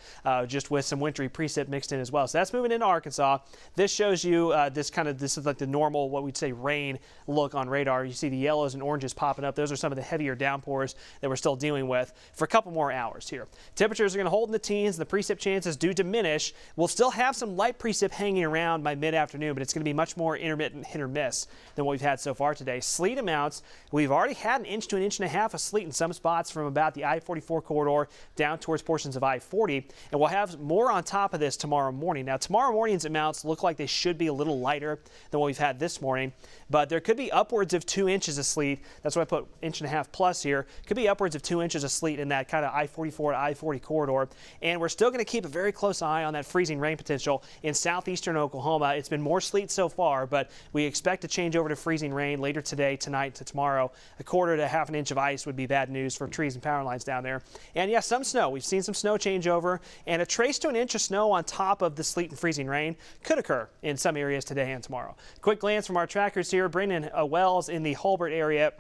just with some wintry precip mixed in as well. So that's moving into Arkansas. This shows you this is like the normal, what we'd say, rain look on radar. You see the yellows and oranges popping up. Those are some of the heavier downpours that we're still dealing with for a couple more hours here. Temperatures are going to hold in the teens. The precip chances do diminish. We'll still have some light precip hanging around by mid-afternoon, but it's going to be much more intermittent hit or miss than what we've had so far today. Sleet amounts, we've already had 1 inch to 1.5 inches of sleet in some spots from about the I-44 corridor down towards portions of I-40, and we'll have more on top of this tomorrow morning. Now, tomorrow morning's amounts look like they should be a little lighter than what we've had this morning, but there could be upwards of 2 inches of sleet. That's why I put 1.5 inches plus here. Could be upwards of 2 inches of sleet in that kind of I-44 to I-40 corridor, and we're still going to keep a very close eye on that freezing rain potential in southeastern Oklahoma. It's been more sleet so far, but we expect to change over to freezing rain later today, tonight, to tomorrow. 1/4 to 1/2 inch of ice would be bad news for trees and power lines down there. And yes, some snow. We've seen some snow change over, and a trace to 1 inch of snow on top of the sleet and freezing rain could occur in some areas today and tomorrow. Quick glance from our trackers here. Brandon Wells in the Hulbert area.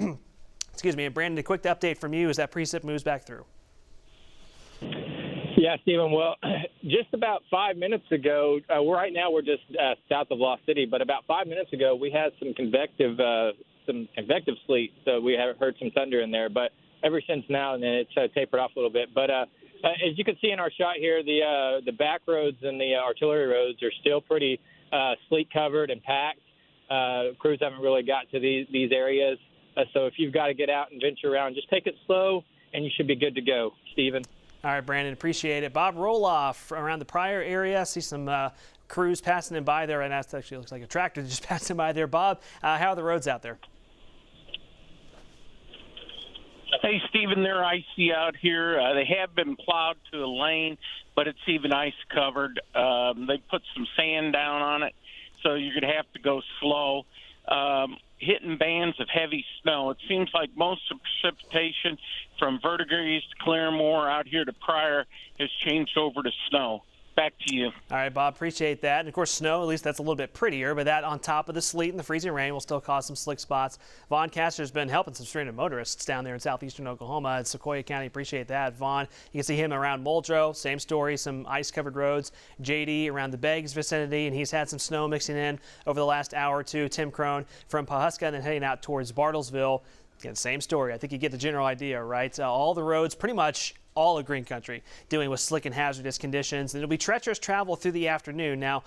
Excuse me. And Brandon, a quick update from you as that precip moves back through. Yeah, Stephen. Well, just about 5 minutes ago, right now we're just south of Lost City, but about 5 minutes ago we had some convective sleet, so we have heard some thunder in there. But ever since now, and then it's tapered off a little bit. But as you can see in our shot here, the back roads and the artillery roads are still pretty sleet covered and packed. Crews haven't really got to these areas, so if you've got to get out and venture around, just take it slow, and you should be good to go, Stephen. All right, Brandon, appreciate it. Bob Roloff around the Pryor area. See some crews passing in by there, and that actually looks like a tractor just passing by there. Bob, how are the roads out there? Hey, Stephen, they're icy out here. They have been plowed to a lane, but it's even ice covered. They put some sand down on it, so you're going to have to go slow. Hitting bands of heavy snow. It seems like most of precipitation from Verdigris to Claremore out here to Pryor has changed over to snow. Back to you. All right, Bob, appreciate that. And of course, snow, at least that's a little bit prettier, but that on top of the sleet and the freezing rain will still cause some slick spots. Vaughn Castor's been helping some stranded motorists down there in southeastern Oklahoma. It's Sequoyah County. Appreciate that. Vaughn, you can see him around Muldrow. Same story, some ice-covered roads. JD around the Beggs vicinity, and he's had some snow mixing in over the last hour or two. Tim Crone from Pawhuska and then heading out towards Bartlesville. Again, same story. I think you get the general idea, right? All the roads pretty much all of green country dealing with slick and hazardous conditions. And it'll be treacherous travel through the afternoon. Now,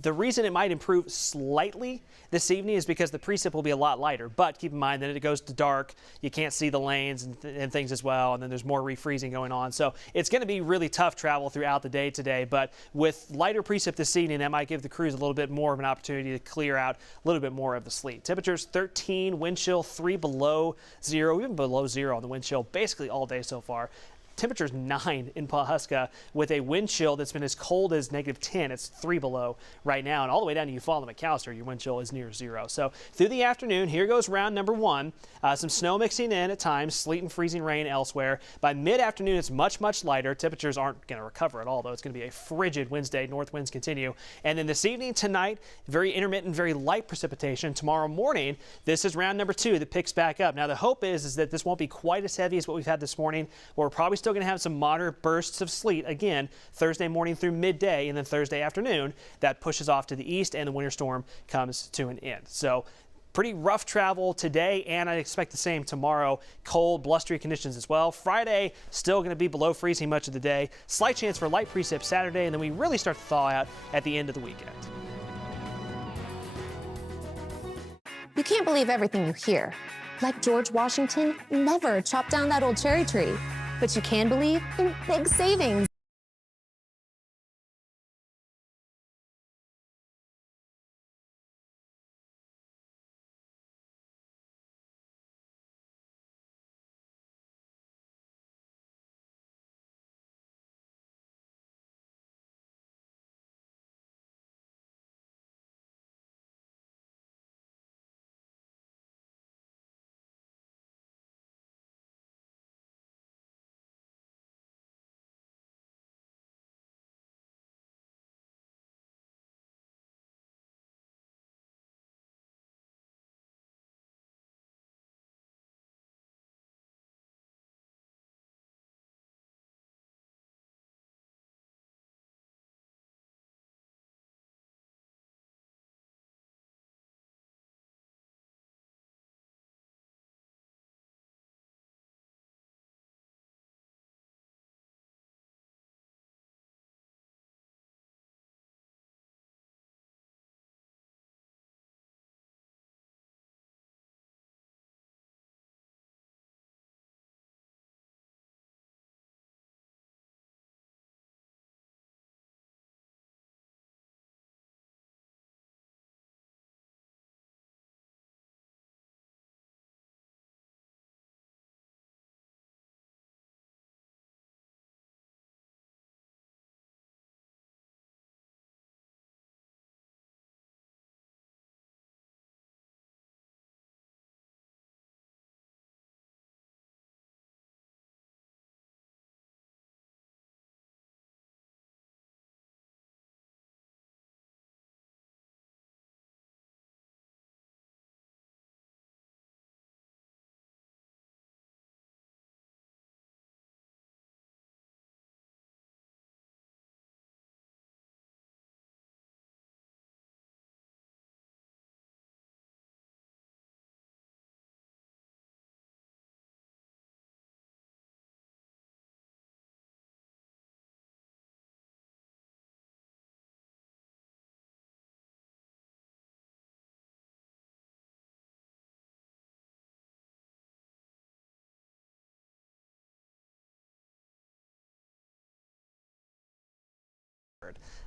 the reason it might improve slightly this evening is because the precip will be a lot lighter. But keep in mind that it goes to dark. You can't see the lanes and things as well. And then there's more refreezing going on. So it's going to be really tough travel throughout the day today. But with lighter precip this evening, that might give the crews a little bit more of an opportunity to clear out a little bit more of the sleet. Temperatures 13, wind chill 3 below zero, even below zero on the wind chill basically all day so far. Temperatures 9 in Pawhuska with a wind chill that's been as cold as -10. It's 3 below right now. And all the way down to Eufaula and McAllister, your wind chill is near zero. So through the afternoon, here goes round number 1. Some snow mixing in at times, sleet and freezing rain elsewhere. By mid-afternoon, it's much, much lighter. Temperatures aren't going to recover at all, though. It's going to be a frigid Wednesday. North winds continue. And then this evening, tonight, very intermittent, very light precipitation. Tomorrow morning, this is round number 2 that picks back up. Now, the hope is that this won't be quite as heavy as what we've had this morning. We're probably still going to have some moderate bursts of sleet again Thursday morning through midday, and then Thursday afternoon that pushes off to the east and the winter storm comes to an end. So pretty rough travel today, and I expect the same tomorrow. Cold, blustery conditions as well. Friday still going to be below freezing much of the day. Slight chance for light precip Saturday, and then we really start to thaw out at the end of the weekend. You can't believe everything you hear. Like George Washington never chopped down that old cherry tree. But you can believe in big savings.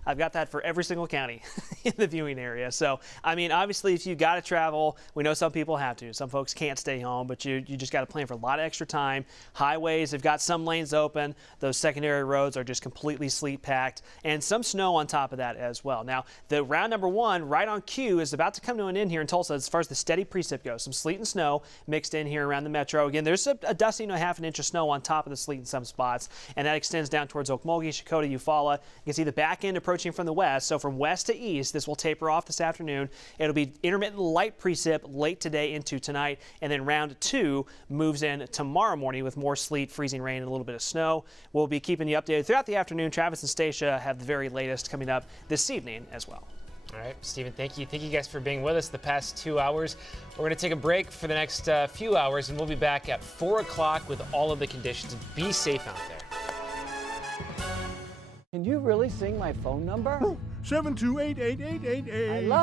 I've got that for every single county in the viewing area. So, I mean, obviously, if you got to travel, we know some people have to. Some folks can't stay home, but you just got to plan for a lot of extra time. Highways have got some lanes open. Those secondary roads are just completely sleet packed, and some snow on top of that as well. Now, the round number 1 right on cue is about to come to an end here in Tulsa as far as the steady precip goes. Some sleet and snow mixed in here around the metro. Again, there's a dusting to a half an inch of snow on top of the sleet in some spots, and that extends down towards Okmulgee, Choctaw, Eufaula. You can see the back end approaching from the west. So from west to east, this will taper off this afternoon. It'll be intermittent light precip late today into tonight, and then round 2 moves in tomorrow morning with more sleet, freezing rain, and a little bit of snow. We'll be keeping you updated throughout the afternoon. Travis and Stacia have the very latest coming up this evening as well. All right, Stephen, thank you. Thank you guys for being with us the past 2 hours. We're going to take a break for the next few hours, and we'll be back at 4 o'clock with all of the conditions. Be safe out there. Can you really take my phone number? 7288888.